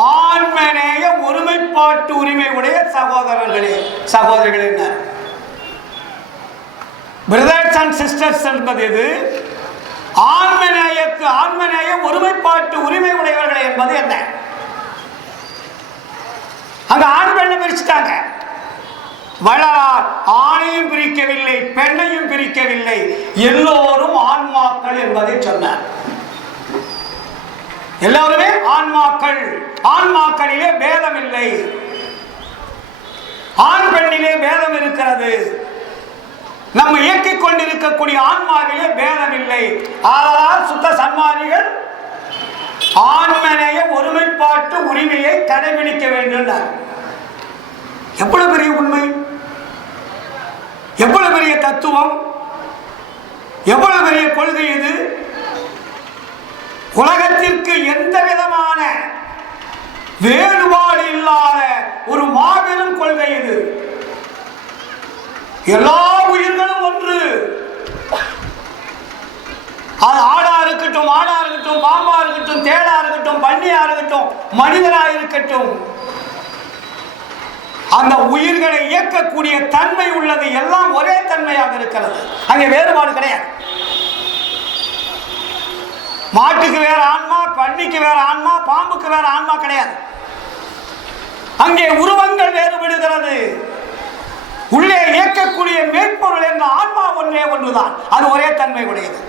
ஆண்மநேய ஒருமைப்பாட்டு உரிமை உடைய சகோதரர்களே சகோதரிகளே. பிரதர்ஸ் அண்ட் சிஸ்டர்ஸ் என்பது எது? ஆண்மநேய ஒருமைப்பாட்டு உரிமை உடையவர்களே என்பது என்ன? அங்க ஆண் பெண்ணை பிரிச்சுட்டாங்க. வள்ளலார் ஆணையும் பிரிக்கவில்லை, பெண்ணையும் பிரிக்கவில்லை, எல்லோரும் ஆன்மாக்கள் என்பதை சொன்னார். எல்லோருமே ஆன்மாக்கள். ஆன்மாக்களிலே பேதம் இல்லை, ஆண் பெண்ணிலே பேதம் இருக்கிறது. நம்ம இயக்கிக் கொண்டிருக்கக்கூடிய ஆன்மாவிலே பேதமில்லை. ஆதலால் சுத்த சன்மார்க்கிகள் ஆன்மநேய ஒருமைப்பாட்டு உரிமையை கடைபிடிக்க வேண்டும். எவ்வளவு பெரிய உண்மை, எவ்வளவு பெரிய தத்துவம், எவ்வளவு பெரிய கொள்கை இது! உலகத்திற்கு எந்த விதமான வேறுபாடு இல்லாத ஒரு மாபெரும் கொள்கை இது. எல்லா உயிர்களும் ஒன்று. அது ஆடா இருக்கட்டும், மாடா இருக்கட்டும், பாம்பா இருக்கட்டும், தேடா இருக்கட்டும், பன்னியா இருக்கட்டும், மனிதனா இருக்கட்டும், அந்த உயிர்களை இயக்கக்கூடிய தன்மை உள்ளது. எல்லாம் ஒரே தன்மையாக இருக்கிறது. அங்கே வேறுபாடு கிடையாது. மாட்டுக்கு வேற ஆன்மா, பன்னிக்கு வேற ஆன்மா, பாம்புக்கு வேற ஆன்மா கிடையாது. அங்கே உருவங்கள் வேறுபடுகிறது. உள்ளே இயக்கக்கூடிய மேற்பொருள் என்ற ஆன்மா ஒன்றே ஒன்றுதான். அது ஒரே தன்மை உடையது.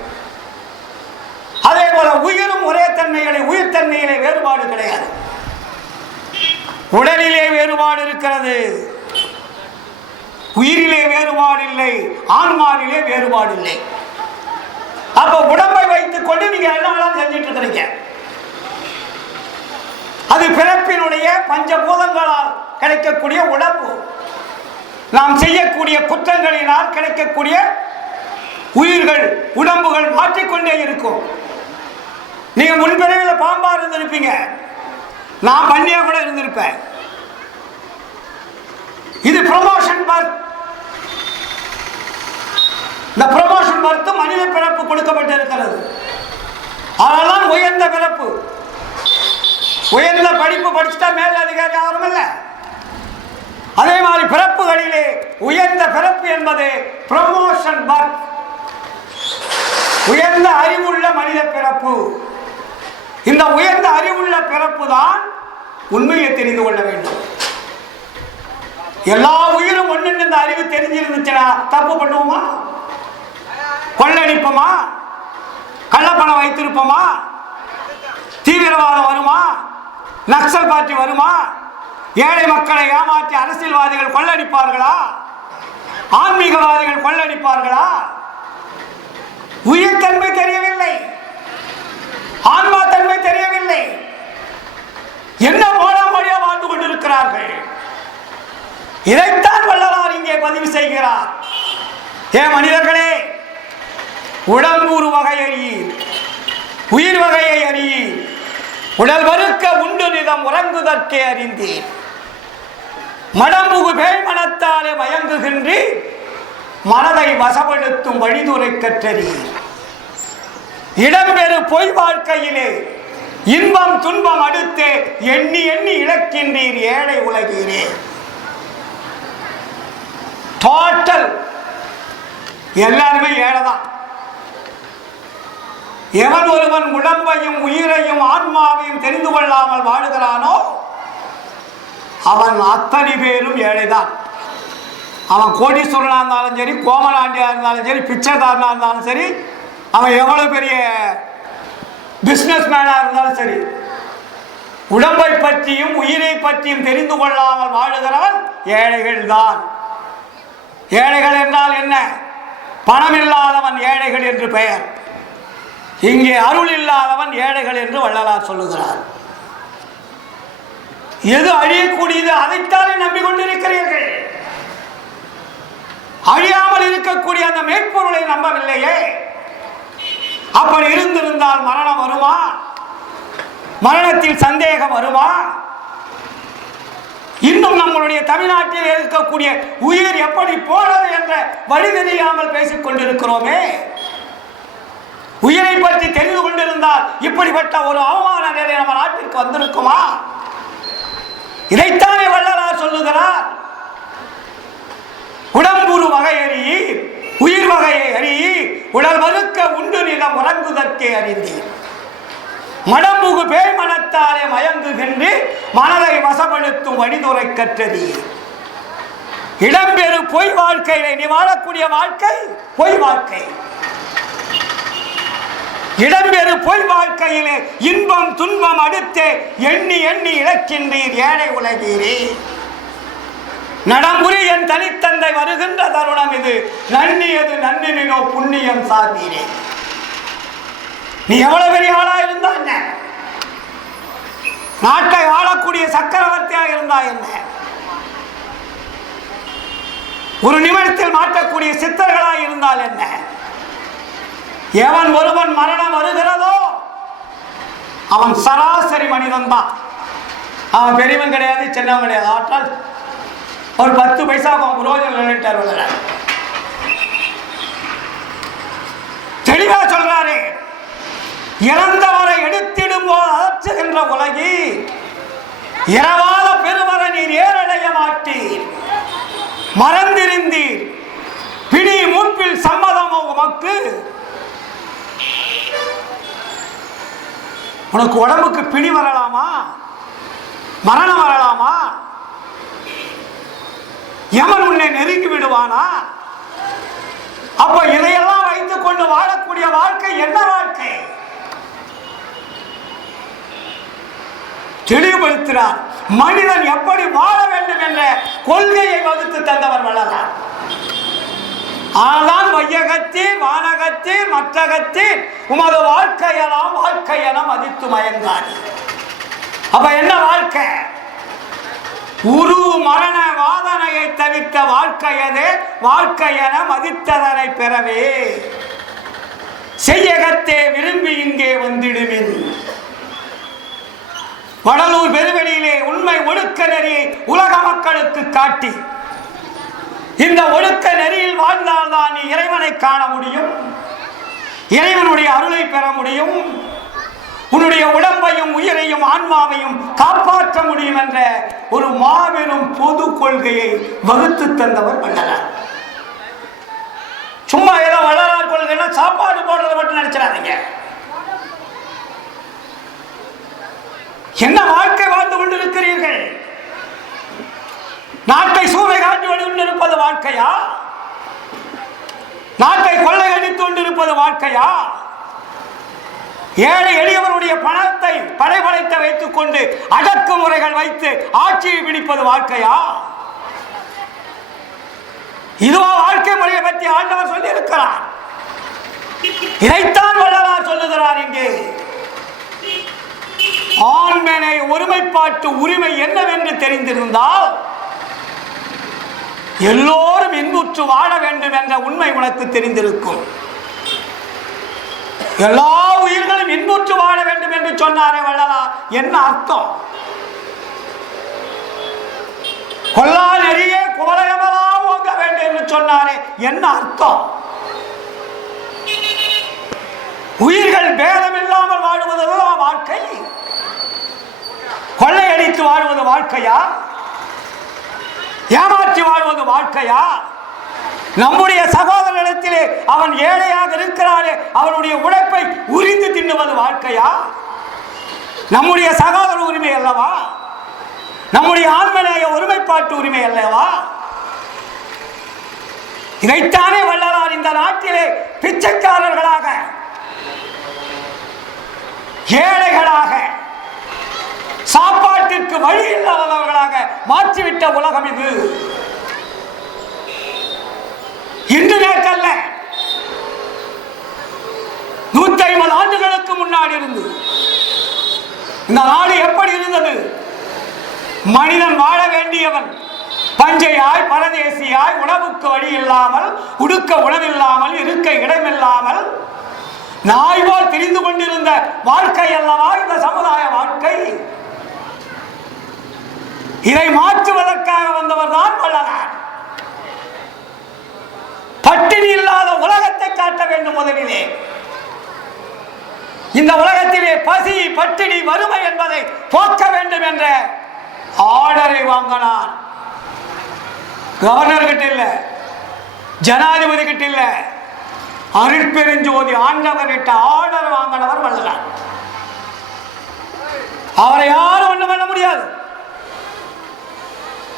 அதே போல உயிரும் ஒரே தன்மைகளை, உயிர் தன்மையிலே வேறுபாடு கிடையாது. உடலிலே வேறுபாடு இருக்கிறது, உயிரிலே வேறுபாடு இல்லை, ஆன்மாவிலே வேறுபாடு இல்லை. அப்ப உடம்பை வைத்துக் கொண்டு நீங்க எல்லாம் செஞ்சிட்டு இருக்கிறீங்க. அது பிறப்பினுடைய பஞ்சபூதங்களால் கிடைக்கக்கூடிய உடம்பு. நாம் செய்யக்கூடிய குற்றங்களினால் கிடைக்கக்கூடிய உயிர்கள், உடம்புகள் மாற்றிக்கொண்டே இருக்கும். நீங்க முன்பிறவியில் பாம்பா இருந்திருப்பீங்க, நான் பண்ணியா கூட இருந்திருப்பேன். இது ப்ரமோஷன் பர்த். இந்த ப்ரமோஷன் பர்த் மனித பிறப்பு கொடுக்கப்பட்டு இருக்கிறது. அதெல்லாம் உயர்ந்த பிறப்பு. உயர்ந்த படிப்பு படிச்சுட்டா மேல் அதிகாரி ஆகும் இல்லை. அதே மாதிரி பிறப்புகளிலே உயர்ந்த பிறப்பு என்பது ப்ரமோஷன் பர்த், உயர்ந்த அறிவுள்ள மனித பிறப்பு. இந்த உயர்ந்த அறிவுள்ள பிறப்பு தான் உண்மையை தெரிந்து கொள்ள வேண்டும். எல்லா உயிரும் ஒன்று இந்த அறிவு தெரிஞ்சிருந்துச்சுன்னா தப்பு பண்ணுவோமா? கொள்ளடிப்போமா? கள்ளப்பணம் வைத்திருப்போமா? தீவிரவாதம் வருமா? நக்சல் பார்ட்டி வருமா? ஏழை மக்களை ஏமாற்றி அரசியல்வாதிகள் கொள்ளடிப்பார்களா? ஆன்மீகவாதிகள் கொள்ளடிப்பார்களா? உயிர் தன்மை தெரியவில்லை, ஆன்மா தன்மை தெரியவில்லை. என்ன மோடாமொழியா வாழ்ந்து கொண்டிருக்கிறார்கள். இதைத்தான் வள்ளலார் இங்கே பதிவு செய்கிறார். ஏன் மனிதர்களே, உடம்பு ஒரு வகை அறியீர், உயிர் வகையை அறியீர், உடல் வறுக்க உண்டு நிதம் உறங்குதற்கே அறிந்தேன், மடம்புகு பேய்மனத்தாலே மயங்குகின்றீர், மனதை வசப்படுத்தும் வழிதுரை கற்றறீர். இடம்பெறு பொய் வாழ்க்கையிலே இன்பம் துன்பம் அடுத்தே எண்ணி எண்ணி இழக்கின்றீர் ஏழை உலகீரே. டோட்டல் எல்லாருமே ஏழைதான். எவன் ஒருவன் உடம்பையும் உயிரையும் ஆன்மாவையும் தெரிந்து கொள்ளாமல் வாழுகிறானோ அவன் அத்தனை பேரும் ஏழைதான். அவன் கோடீஸ்வரனா இருந்தாலும் சரி, கோமலாண்டியா இருந்தாலும் சரி, பிச்சைக்காரனா இருந்தாலும் சரி, அவன் எவ்வளவு பெரிய பிசினஸ் மேனா இருந்தாலும் சரி, உடம்பை பற்றியும் உயிரை பற்றியும் தெரிந்து கொள்ளாமல் வாழுகிறவன் ஏழைகள் தான். ஏழைகள் என்றால் என்ன? பணம் இல்லாதவன் ஏழைகள் என்று பெயர். இங்கே அருள் இல்லாதவன் ஏழைகள் என்று வள்ளலார் சொல்லுகிறார். எது அழியக்கூடியது அதைத்தானே நம்பிக்கொண்டிருக்கிறீர்கள். அழியாமல் இருக்கக்கூடிய அந்த மேற்பொருளை நம்பவில்லையே. அப்படி இருந்திருந்தால் மரணம் வருமா? மரணத்தில் சந்தேகம் வருமா? இன்னும் நம்மளுடைய தமிழ்நாட்டில் இருக்கக்கூடிய உயிர் எப்படி போறது என்ற வழி தெரியாமல் பேசிக் கொண்டிருக்கிறோமே. உயிரை பற்றி தெரிந்து கொண்டிருந்தால் இப்படிப்பட்ட ஒரு அவமான நிலை நம்ம நாட்டிற்கு வந்திருக்குமா? இதைத்தானே வள்ளலார் சொல்லுகிறார். உடம்புரு வகை அறியீர், உயிர் வகையை அறியீர், உடல் வறுக்க உண்டு நிலம் உறங்குதற்கே அறிந்தீர், மடம்புகு பேய்மனத்தாலே மயங்குகின்று மனதை வசப்படுத்தும் வழிதுரை கற்றறீர். இடம்பெறு பொய் வாழ்க்கையிலே நீ வாழக்கூடிய வாழ்க்கை பொய் வாழ்க்கை. இடம்பெறு பொய் வாழ்க்கையிலே இன்பம் துன்பம் அடுத்தே எண்ணி எண்ணி இழக்கின்றீர் ஏழை உலகீரே. நடம்புரி என் தனித்தந்தை வருகின்ற தருணம் இது. நன்னியது நன்னினோ புண்ணியம் சாதீரே. நீ எவ்வளவு பெரிய ஆளா இருந்தா என்ன, நாட்டை ஆளக்கூடிய சக்கரவர்த்தியாக இருந்தா என்ன, ஒரு நிமிடத்தில் மாற்றக்கூடிய சித்தர்களாக இருந்தால் என்ன, எவன் ஒருவன் மரணம் வருகிறதோ அவன் சராசரி மனிதன் தான். அவன் பெரியவன் கிடையாது, சின்னவன் கிடையாது. ஆற்றால் ஒரு 10 பைசா புரோஜனம் தெளிவா சொல்றாரு. இறந்தவரை எடுத்திடும் போது அலற்றுகின்ற உலகி இரவாத பெருவர நீர் ஏறடைய மாட்டீர். மறந்திருந்தீர் பிடி மூப்பில் சம்மதமோ உமக்கு. உனக்கு உடம்புக்கு பிடி வரலாமா, மரணம் வரலாமா, யமன் உன்னை நெருங்கி விடுவானா? அப்ப இதையெல்லாம் வைத்துக் கொண்டு வாழக்கூடிய வாழ்க்கை என்ன வாழ்க்கை? தெளிவுபடுத்தினார். மனிதன் எப்படி வாழ வேண்டும் என்ற கொள்கையை வகுத்து தந்தவர் வள்ளலார். ஆனால் வையகத்தீர் வானகத்தீர் மற்றகத்தீர் உமது வாழ்க்கையெல்லாம் வாழ்க்கையென மதித்து மயங்காது. அப்ப என்ன வாழ்க்கை? உரு மரண வாதனையை தவிர்த்த வாழ்க்கையதே வாழ்க்கையென மதித்ததனை பெறவே செய்யகத்தே விரும்பி இங்கே வந்திடுமின். வடலூர் பெருவெளியிலே உண்மை ஒழுக்க நெறியை உலக மக்களுக்கு காட்டி இந்த ஒழுக்க நெறியில் வாழ்ந்தால்தான் நீ இறைவனை காண முடியும், இறைவனுடைய அருளை பெற முடியும், உன்னுடைய உடம்பையும் உயிரையும் ஆன்மாவையும் காப்பாற்ற முடியும் என்ற ஒரு மாபெரும் பொது கொள்கையை வகுத்து தந்தவர் வள்ளலார். சும்மா ஏதோ வள்ளலார் கொள்கைன்னா சாப்பாடு போடுறதை மட்டும் நினைச்சிடாதீங்க. என்ன வாழ்க்கை வாழ்ந்து கொண்டிருக்கிறீர்கள்? நாட்டை சூறை காட்டி கொண்டிருப்பது வாழ்க்கையா? நாட்டை கொள்ளையடித்துக் கொண்டிருப்பது வாழ்க்கையா? ஏழை எளியவருடைய பணத்தை படைபடைத்த வைத்துக் கொண்டு அடக்குமுறைகள் வைத்து ஆட்சியை பிடிப்பது வாழ்க்கையா? இதுவா வாழ்க்கை முறையை பற்றி ஆண்டவர் சொல்லி இருக்கிறார். இதைத்தான் வள்ளலார் சொல்லுகிறார். இங்கே ஆண்மனை ஒருமைப்பாட்டு உரிமை என்னவென்று தெரிந்திருந்தால் எல்லோரும் இன்புற்று வாழ வேண்டும் என்ற உண்மை உனக்கு தெரிந்திருக்கும். எல்லா உயிர்களும் இன்புற்று வாழ வேண்டும் என்று சொன்னாரே வள்ளலார், என்ன அர்த்தம்? கொல்லா நெறியே குவலயமெல்லாம் ஓங்க வேண்டும் என்று சொன்னாரே, என்ன அர்த்தம்? உயிர்கள் பேதம் இல்லாமல் வாழ்வதுதான் வாழ்க்கை. கொள்ளையடித்து வாழ்வது வாழ்க்கையா? ஏமாற்றி வாழ்வது வாழ்க்கையா? நம்முடைய சகோதரனிடத்திலே அவன் ஏழையாக இருக்கிறாரே அவனுடைய உழைப்பை உரிந்து தின்னுவது வாழ்க்கையா? நம்முடைய சகோதர உரிமை அல்லவா? நம்முடைய ஆண்மநேய ஒருமைப்பாட்டு உரிமை அல்லவா? இதைத்தானே வள்ளலார் இந்த நாட்டிலே பிச்சைக்காரர்களாக, ஏழைகளாக, சாப்பாட்டிற்கு வழி இல்லாதவர்களாக மாற்றிவிட்ட உலகம் இது. இன்று நேற்றல்ல, 150 ஆண்டுகளுக்கு முன்னாடி இருந்து இந்த நாடு எப்படி இருந்தது? மனிதன் வாழ வேண்டியவன் பஞ்சையாய் பரதேசியாய், உணவுக்கு வழி இல்லாமல், உடுக்க உணவில்லாமல், இருக்க இடமில்லாமல் நாய் போல் திரிந்து கொண்டிருந்த வாழ்க்கை அல்லவா இந்த சமுதாய வாழ்க்கை. இதை மாற்றுவதற்காக வந்தவர் தான் வள்ளலார். பட்டினி இல்லாத உலகத்தை காட்ட வேண்டும். முதலிலே இந்த உலகத்திலே பசி, பட்டினி, வறுமை என்பதை போக்க வேண்டும் என்ற ஆர்டரை வாங்கினார். கவர்னர் கிட்ட இல்ல, ஜனாதிபதி கிட்ட இல்ல, அருட்பெருஞ்சோதி ஆண்டவர் கிட்ட ஆர்டர் வாங்கினவர் வள்ளலார். அவரை யாரும் ஒன்றும் பண்ண முடியாது.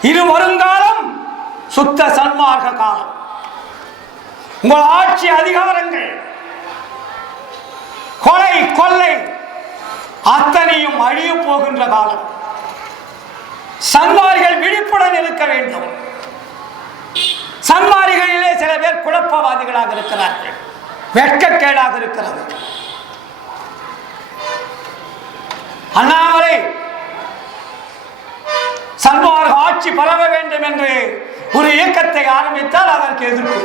இது வருங்காலம் சுத்த சன்மார்க்க காலம். உங்கள் ஆட்சி அதிகாரங்கள், கொலை கொள்ளை அத்தனையும் அழிய போகின்ற காலம். சன்மார்கள் விழிப்புடன் இருக்க வேண்டும். சன்மார்களிலே சில பேர் குழப்பவாதிகளாக இருக்கிறார்கள், வெட்கக்கேடாக இருக்கிறது. அண்ணாமலை சன்மார்க்க ஆட்சி பரவ வேண்டும் என்று ஒரு இயக்கத்தை ஆரம்பித்தால் அதற்கு எதிர்ப்பு.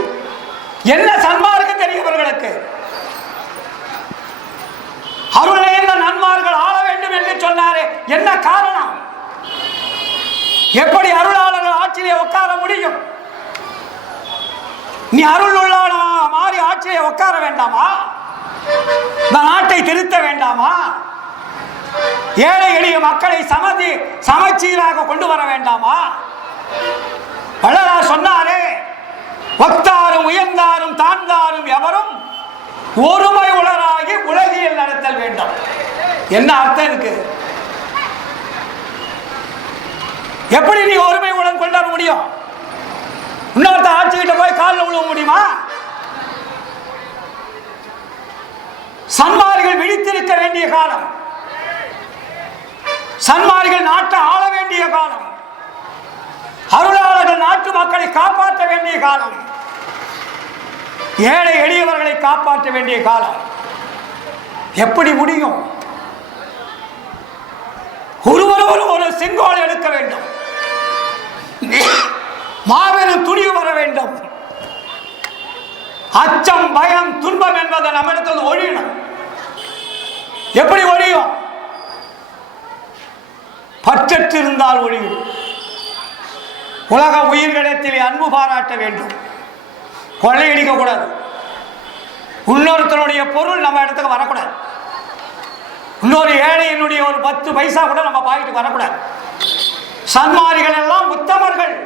என்ன சன்மார்க்கம் தெரியவர்களுக்கு? அருளையில் நன்மார்கள் ஆள வேண்டும் என்று சொன்னாரே, என்ன காரணம்? எப்படி அருளாளர்கள் ஆட்சியிலே உட்கார முடியும்? நீ அருள் உள்ளானா மாறி ஆட்சியை உட்கார வேண்டாமா? நாட்டை திருத்த வேண்டாமா? ஏழை எளிய மக்களை சமச்சீராக கொண்டு வர வேண்டாமா? வள்ளலார் சொன்னாரே, ஒத்தாரும் உயர்ந்தாரும் தாழ்ந்தாரும் எவரும் ஒருமை உளராகி உலகியல் நடத்தல் வேண்டும். என்ன அர்த்தம் இருக்கு? எப்படி நீ ஒருமை உடன் கொண்டு வர முடியும்? இன்னொருத்த ஆட்சிகிட்ட போய் காலில் விழுவ முடியுமா? சன்மார்கள் விழித்திருக்க வேண்டிய காலம், சன்மார்கள் நாட்டை ஆள வேண்டிய காலம், அருளாளர்கள் நாட்டு மக்களை காப்பாற்ற வேண்டிய காலம், ஏழை எளியவர்களை காப்பாற்ற வேண்டிய காலம். எப்படி முடியும்? ஒருவரும் ஒரு செங்கோல் எடுக்க வேண்டும், மாபெரும் துணிவு வர வேண்டும். அச்சம் பயம் துன்பம் என்பதை நம்மிடத்தில் ஒழியணும். எப்படி ஒழியும்? பற்றற்று இருந்தால் ஒழியும். உலக உயிர்களிடத்தில் அன்பு பாராட்ட வேண்டும், கொள்ளையடிக்க கூடாது. இன்னொருத்தருடைய பொருள் நம்ம இடத்துக்கு வரக்கூடாது. இன்னொரு ஏழையினுடைய ஒரு 10 பைசா கூட நம்ம பாக்கிட்டு வரக்கூடாது. சன்மாரிகள் எல்லாம் உத்தமர்கள்.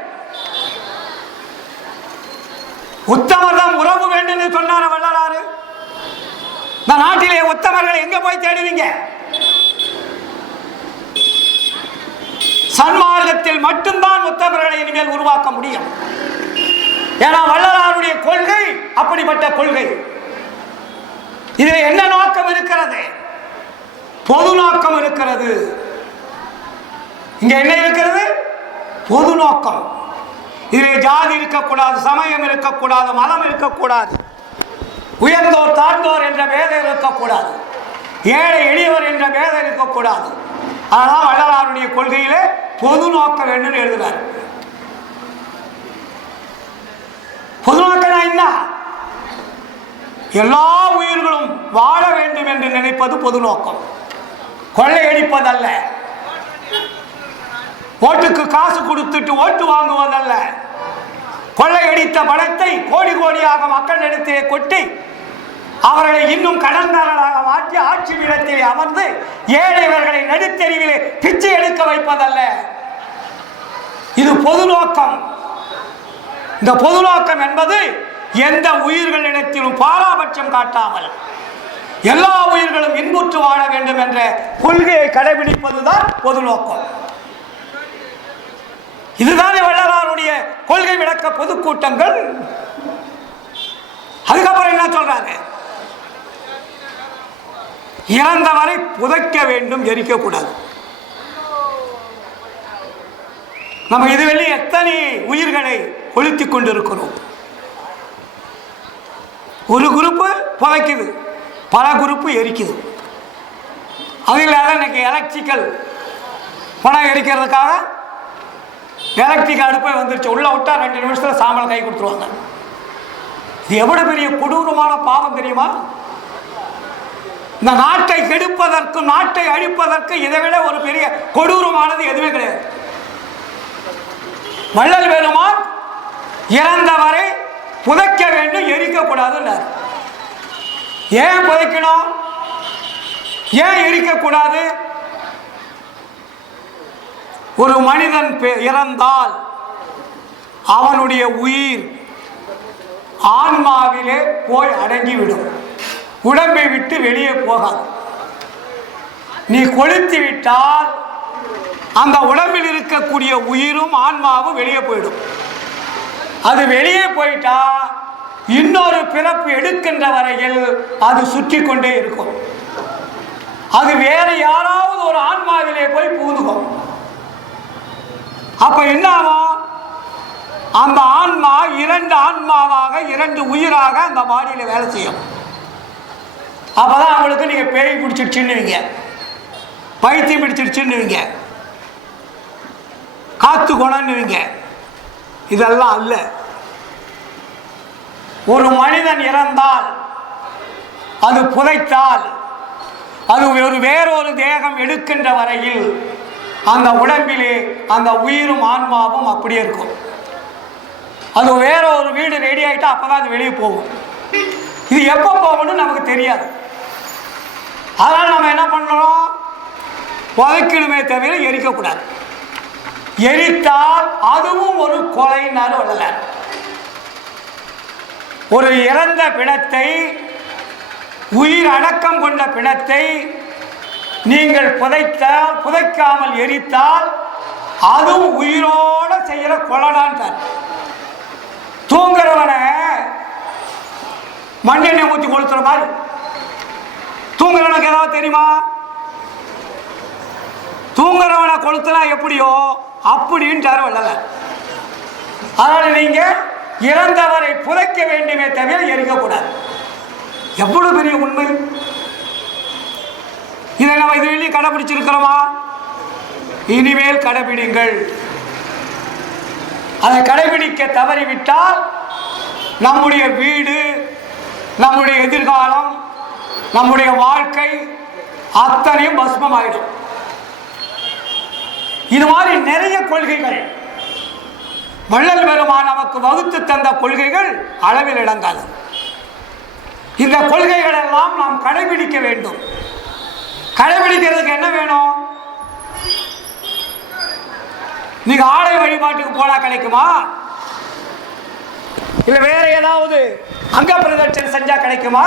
உத்தமர் தான் உறவு வேண்டும் சொன்னார வள்ளலாறு. இந்த நாட்டிலே உத்தமர்கள் எங்க போய் தேடுவீங்க? சன்மார்க்கத்தில் மட்டும்தான் உத்தமர்களை இனிமேல் உருவாக்க முடியும். ஏன்னா வள்ளலாருடைய கொள்கை அப்படிப்பட்ட கொள்கை. இதில் என்ன நோக்கம் இருக்கிறது? பொது நோக்கம் இருக்கிறது. இங்க என்ன இருக்கிறது? பொது நோக்கம். இதிலே ஜாதி இருக்கக்கூடாது, சமயம் இருக்கக்கூடாது, மதம் இருக்கக்கூடாது, உயர்ந்தோர் தாழ்ந்தோர் என்ற பேதம் இருக்கக்கூடாது, ஏழை எளியவர் என்ற பேதம் இருக்கக்கூடாது. ஆனால் வள்ளலாருடைய கொள்கையிலே பொது நோக்கம் வேண்டும் எழுதுகிறார். பொது நோக்கம் என்ன? எல்லா உயிர்களும் வாழ வேண்டும் என்று நினைப்பது பொது நோக்கம். கொள்ளையடிப்பதல்ல, ஓட்டுக்கு காசு கொடுத்துட்டு ஓட்டு வாங்குவதல்ல, கொள்ளையடித்த பணத்தை கோடி கோடியாக மக்களிடத்திலே கொட்டி அவர்களை இன்னும் கடன்காரர்களாக மாற்றி ஆட்சி பீடத்தில் அமர்ந்து ஏழைவர்களை நடுத்தெருவிலே பிச்சை எடுக்க வைப்பதல்ல. இது பொது நோக்கம். இந்த பொது நோக்கம் என்பது எந்த உயிர்களிடத்திலும் பாராபட்சம் காட்டாமல் எல்லா உயிர்களும் இன்புற்று வாழ வேண்டும் என்ற கொள்கையை கடைபிடிப்பதுதான் பொது நோக்கம். இதுதான் வள்ளலாருடைய கொள்கை விளக்க பொதுக்கூட்டங்கள். அதுக்கப்புறம் என்ன சொல்றாங்க? இறந்தவரை புதைக்க வேண்டும், எரிக்க கூடாது. நம்ம இதுவரை எத்தனை உயிர்களை கொளுத்திக் கொண்டிருக்கிறோம். ஒரு குரூப்பு புதைக்குது, பல குரூப்பு எரிக்குது. அதில் இன்னைக்கு எலக்ட்ரிக்கல் பணம் எரிக்கிறதுக்காக எலக்ட்ரிக் அடுப்பை வந்துருச்சு. உள்ள விட்டா 2 நிமிஷத்துல சாம்பல் கை கொடுத்துருவாங்க. இது எவ்வளவு பெரிய கொடூரமான பாவம் தெரியுமா? இந்த நாட்டை கெடுப்பதற்கு, நாட்டை அழிப்பதற்கு இதை விட ஒரு பெரிய கொடூரமானது எதுவுமே கிடையாது. வள்ளல் பெருமான் இறந்தவரை புதைக்க வேண்டும், எரிக்க கூடாது. ஏன் புதைக்கணும்? ஏன் எரிக்க கூடாது? ஒரு மனிதன் இறந்தால் அவனுடைய உயிர் ஆன்மாவிலே போய் அடங்கிவிடும், உடம்பை விட்டு வெளியே போகாது. நீ கொளுத்தி விட்டால் அந்த உடம்பில் இருக்கக்கூடிய உயிரும் ஆன்மாவும் வெளியே போயிடும். அது வெளியே போயிட்டா இன்னொரு பிறப்பு எடுக்கின்ற வரையில் அது சுற்றி கொண்டே இருக்கும். அது வேற யாராவது ஒரு ஆன்மாவிலே போய் பூந்துக்கும். அப்ப என்ன ஆகும்? அந்த ஆன்மா இரண்டு ஆன்மாவாக, இரண்டு உயிராக அந்த பாடியில் வேலை செய்யும். அப்பதான் அவங்களுக்கு நீங்க பேய் பிடிச்சிடுச்சுன்னுவீங்க, பைத்தியம் பிடிச்சிடுச்சுன்னுவீங்க, காத்து குணம்னுவீங்க. இதெல்லாம் அல்ல. ஒரு மனிதன் இறந்தால், அது புதைத்தால், அது வேறொரு தேகம் எடுக்கின்ற வரையில் அந்த உடம்பிலே அந்த உயிரும் ஆன்மாவும் அப்படியே இருக்கும். அது வேற ஒரு வீடு ரெடி ஆகிட்டா அப்பதான் அது வெளியே போகும். இது எப்போ போகணும்னு நமக்கு தெரியாது. அதனால நம்ம என்ன பண்ணணும்? புதைக்கணுமே தவிர எரிக்கக்கூடாது. எரித்தால் அதுவும் ஒரு கொலைனாரு வள்ளலார். ஒரு இறந்த பிணத்தை, உயிர் அடக்கம் கொண்ட பிணத்தை நீங்கள் புதைக்காமல் எரித்தால் அதுவும் உயிரோட செய்யற கொலைதான். தூங்குறவனை மண்ணெண்ணெய் ஊற்றி கொளுத்துற மாதிரி தூங்குறவனுக்கு ஏதாவது தெரியுமா? தூங்குறவனை கொளுத்துனா எப்படியோ அப்படின்ட்டாரு வள்ளலார். அதனால நீங்க இறந்தவரை புதைக்க வேண்டுமே தவிர எரிக்கக்கூடாது. எவ்வளவு பெரிய உண்மை! இதை நம்ம இதுவரை கடைபிடிச்சிருக்கிறோமா? இனிமேல் கடைபிடிங்கள். அதை கடைபிடிக்க தவறிவிட்டால் நம்முடைய வீடு, நம்முடைய எதிர்காலம், நம்முடைய வாழ்க்கை அத்தனையும் பஸ்மம் ஆயிடும். இது மாதிரி நிறைய கொள்கைகள் வள்ளல் பெருமான் நமக்கு வகுத்து தந்த கொள்கைகள் அளவில் அடங்காது. இந்த கொள்கைகள் எல்லாம் நாம் கடைபிடிக்க வேண்டும். கடைபிடிக்கிறதுக்கு என்ன வேணும்? நீங்க ஆலய வழிபாட்டுக்கு போனா கிடைக்குமா? இல்ல வேற ஏதாவது அங்க பிரதட்சணை செஞ்சா கிடைக்குமா?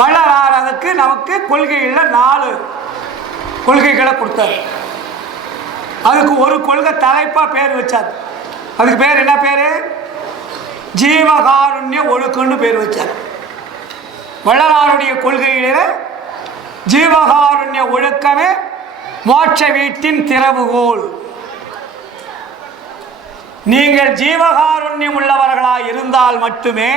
வள்ளலார் அதுக்கு நமக்கு கொள்கைகள்ல 4 கொள்கைகளை கொடுத்தார். அதுக்கு ஒரு கொள்கை தலைப்பா பேர் வச்சார். அதுக்கு பேர் என்ன பேரு? ஜீவகாருண்ய ஒழுக்கம்னு பேர் வச்சார். வள்ளலாருடைய கொள்கையில ஜீவகாருண்ய ஒழுக்கமே மோட்ச வீட்டின் திறவுகோல். நீங்கள் ஜீவகாருண்யம் உள்ளவர்களாய் இருந்தால் மட்டுமே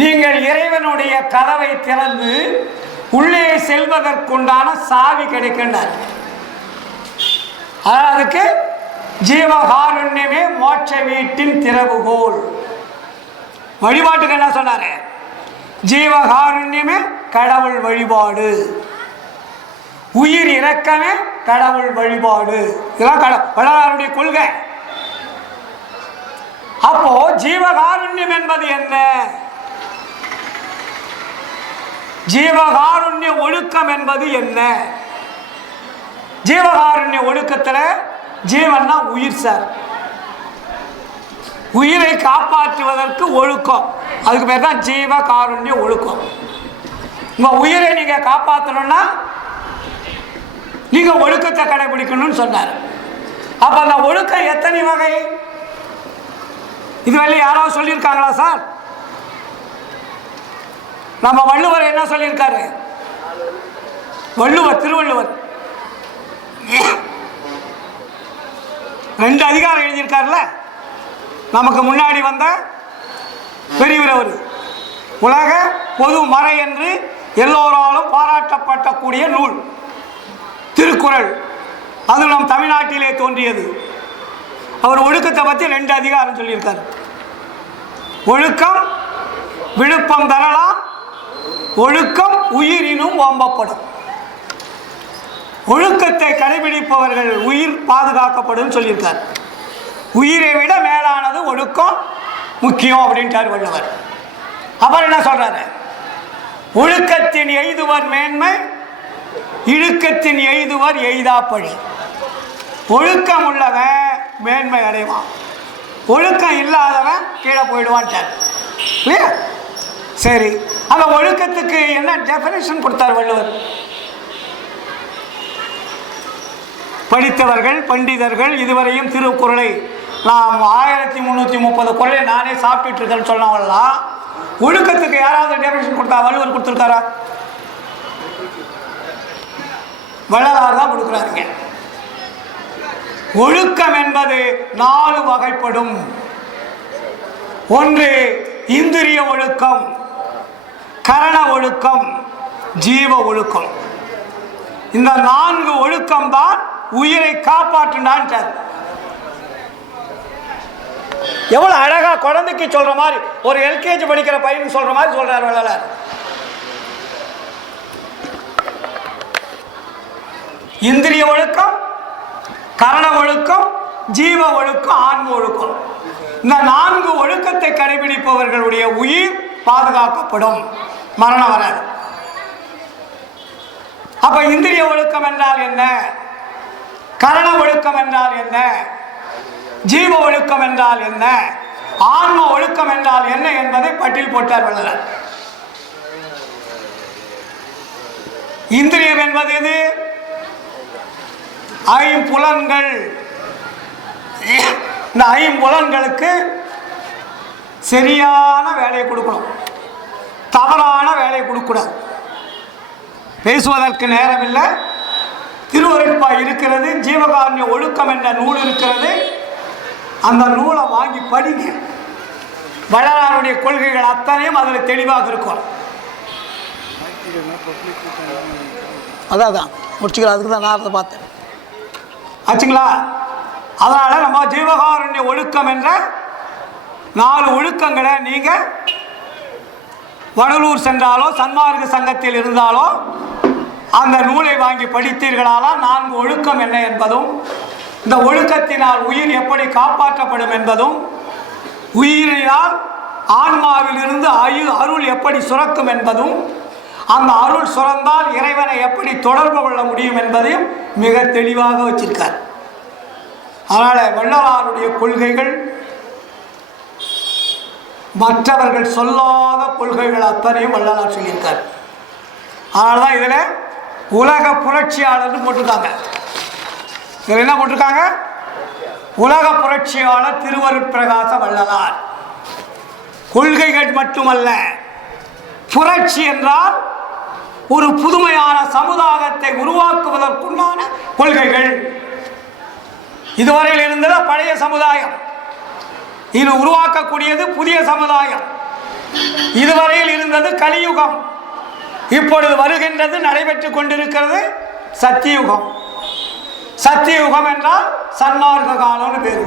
நீங்கள் இறைவனுடைய கதவை திறந்து உள்ளே செல்வதற்குண்டான சாவி கிடைக்கின்றார். அதுக்கு ஜீவகாருண்யமே மோட்ச வீட்டின் திறவுகோல். வழிபாட்டுக்கு என்ன சொன்னாரு? ஜீவகாருண்யமே கடவுள் வழிபாடு, உயிர் இரக்கமே கடவுள் வழிபாடு. இதெல்லாம் வள்ளலாருடைய கொள்கை. அப்போ ஜீவகாருண்யம் என்பது என்ன? ஜீவகாருண்ய ஒழுக்கம் என்பது என்ன? ஜீவகாருண்ய ஒழுக்கத்துல ஜீவன்னா உயிர் சார். உயிரை காப்பாற்றுவதற்கு ஒழுக்கம், அதுக்கு பேர் தான் ஜீவகாருண்ய ஒழுக்கம். உங்க உயிரை நீங்க காப்பாற்றணும்னா நீங்க ஒழுக்கத்தை கடைபிடிக்கணும்னு சொன்னார். அப்ப அந்த ஒழுக்கம் எத்தனை வகை? இதுவரை யாராவது சொல்லியிருக்காங்களா சார்? நம்ம வள்ளுவர் என்ன சொல்லியிருக்காரு? திருவள்ளுவர் 2 அதிகாரம் எழுதியிருக்காருல. நமக்கு முன்னாடி வந்த பெரியவர் அவர். உலக பொது மறை என்று எல்லோராலும் பாராட்டப்படக்கூடிய நூல் திருக்குறள். அது நம் தமிழ்நாட்டிலே தோன்றியது. அவர் ஒழுக்கத்தை பற்றி 2 அதிகாரம் சொல்லியிருக்காரு. ஒழுக்கம் விழுப்பம் தரலாம், ஒழுக்கம் உயிரினும் ஓம்பப்படும். ஒழுக்கத்தை கடைபிடிப்பவர்கள் உயிர் பாதுகாக்கப்படும் சொல்லியிருக்கார். உயிரை விட மேலானது ஒழுக்கம் முக்கியம் அப்படின்ட்டார் வள்ளுவர். அப்புறம் என்ன சொல்றாரு? ஒழுக்கத்தின் எய்துவர் மேன்மை, இழுக்கத்தின் எய்துவர் எய்தாப்பழி. ஒழுக்கம் உள்ளவன் மேன்மை அடைவான், ஒழுக்கம் இல்லாதவன் கீழே போயிடுவான்ட்டார். சரி, அந்த ஒழுக்கத்துக்கு என்ன டெஃபினேஷன் கொடுத்தார் வள்ளுவர்? படித்தவர்கள் பண்டிதர்கள் இதுவரையும் திருக்குறளை நாம் 1330 குறளை நானே சாப்பிட்டு இருக்கேன்னு சொன்னவங்களாம் ஒழுக்கத்துக்கு யாராவது டெஃபினேஷன் கொடுத்தா? வள்ளுவர் கொடுத்துருக்காரா? வள்ளலார் தான் கொடுக்குறாருங்க. ஒழுக்கம் என்பது 4 வகைப்படும். ஒன்று இந்திரிய ஒழுக்கம், கரண ஒழுக்கம், ஜீவ ஒழுக்கம். இந்த 4 ஒழுக்கம் தான் உயிரை காப்பாற்றுனான்ட்டார். எவ்வளவு அழகா குழந்தைக்கு சொல்ற மாதிரி, ஒரு எல்கேஜி படிக்கிற பையனுக்கு சொல்ற மாதிரி சொல்றார் வள்ளலார். இந்திரிய ஒழுக்கம், கரண ஒழுக்கம், ஜீவ ஒழுக்கம், ஆன்ம ஒழுக்கம். இந்த 4 ஒழுக்கத்தை கடைபிடிப்பவர்களுடைய உயிர் பாதுகாக்கப்படும், மரணம் வராது. அப்ப இந்திரிய ஒழுக்கம் என்றால் என்ன, கரண ஒழுக்கம் என்றால் என்ன, ஜீவ ஒழுக்கம் என்றால் என்ன, ஆன்ம ஒழுக்கம் என்றால் என்ன என்பதை பட்டியல் போட்டார் வள்ளலார். இந்திரியம் என்பது எது? ஐம்புலன்கள். இந்த ஐம்புலன்களுக்கு சரியான வேலையை கொடுக்கணும், தவறான வேலையை கொடுக்கக்கூடாது. பேசுவதற்கு நேரம் இல்லை. திருவருட்பா இருக்கிறது, ஜீவகாருண்ய ஒழுக்கம் என்ற நூல் இருக்கிறது. அந்த நூலை வாங்கி படிங்க. வள்ளலாருடைய கொள்கைகள் அத்தனையும் அதில் தெளிவாக இருக்கும். அதான் முடிச்சுக்கலாம். அதுக்கு தான் நான் பார்த்தேன் ஆச்சுங்களா. அதனால நம்ம ஜீவகாருண்ய ஒழுக்கம் என்ற 4 ஒழுக்கங்களை நீங்க வடலூர் சென்றாலோ சன்மார்க்க சங்கத்தில் இருந்தாலோ அந்த நூலை வாங்கி படித்தீர்களானால் 4 ஒழுக்கம் என்ன என்பதும், இந்த ஒழுக்கத்தினால் உயிர் எப்படி காப்பாற்றப்படும் என்பதும், உயிரினால் ஆன்மாவில் இருந்து அருள் எப்படி சுரக்கும் என்பதும், அந்த அருள் சுரந்தால் இறைவனை எப்படி தொடர்பு கொள்ள முடியும் என்பதையும் மிக தெளிவாக வச்சிருக்கார். அதனால வள்ளலாருடைய கொள்கைகள் மற்றவர்கள் சொல்லாத கொள்கைகள் அத்தனையும் வள்ளலார் சொல்லியிருக்கார். அதனாலதான் இதுல உலக புரட்சியாளர் போட்டிருக்காங்க. இதில் என்ன போட்டிருக்காங்க? உலக புரட்சியாளர் திருவருட்பிரகாச வள்ளலார். கொள்கைகள் மட்டுமல்ல, புரட்சி என்றால் ஒரு புதுமையான சமுதாயத்தை உருவாக்குவதற்குண்டான கொள்கைகள். இதுவரையில் இருந்தது பழைய சமுதாயம், இது உருவாக்கக்கூடியது புதிய சமுதாயம். இதுவரையில் இருந்தது கலியுகம், இப்பொழுது வருகின்றது, நடைபெற்றுக் கொண்டிருக்கிறது சத்தியுகம். சத்தியுகம் என்றால் சன்மார்க்க காலம்னு பேரு.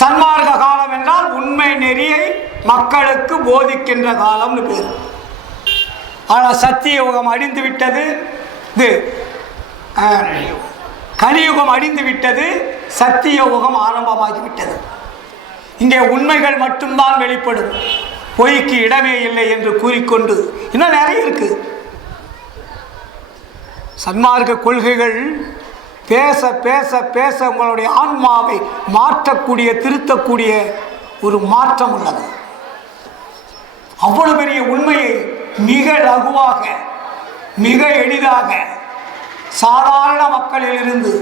சன்மார்க்க காலம் என்றால் உண்மை நெறியை மக்களுக்கு போதிக்கின்ற காலம்னு பேரு. ஆனால் சத்தியுகம் அழிந்து விட்டது, இது கலியுகம் அழிந்து விட்டது, சத்தியுகம் ஆரம்பமாகிவிட்டது. இங்கே உண்மைகள் மட்டும்தான் வெளிப்படும், பொய்க்கு இடமே இல்லை என்று கூறிக்கொண்டு இன்னும் நிறைய இருக்கு. சன்மார்க்க கொள்கைகள் பேச பேச பேச உங்களுடைய ஆன்மாவை மாற்றக்கூடிய, திருத்தக்கூடிய ஒரு மாற்றம் உள்ளது. அவ்வளவு பெரிய உண்மையை மிக லகுவாக, மிக எளிதாக சாதாரண மக்களிலிருந்து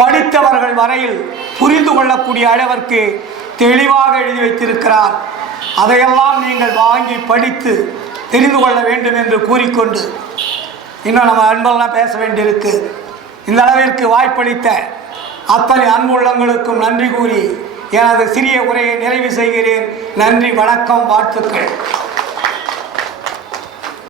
படித்தவர்கள் வரையில் புரிந்து கொள்ளக்கூடிய அளவிற்கு தெளிவாக எழுதி வைத்திருக்கிறார். அதையெல்லாம் நீங்கள் வாங்கி படித்து தெரிந்து கொள்ள வேண்டும் என்று கூறிக்கொண்டு இன்னும் நம்ம அன்பெல்லாம் பேச வேண்டியிருக்கு. இந்த அளவிற்கு வாய்ப்பளித்த அத்தனை அன்புள்ளங்களுக்கும் நன்றி கூறி எனது சிறிய உரையை நிறைவு செய்கிறேன். நன்றி, வணக்கம், வாழ்த்துக்கள்.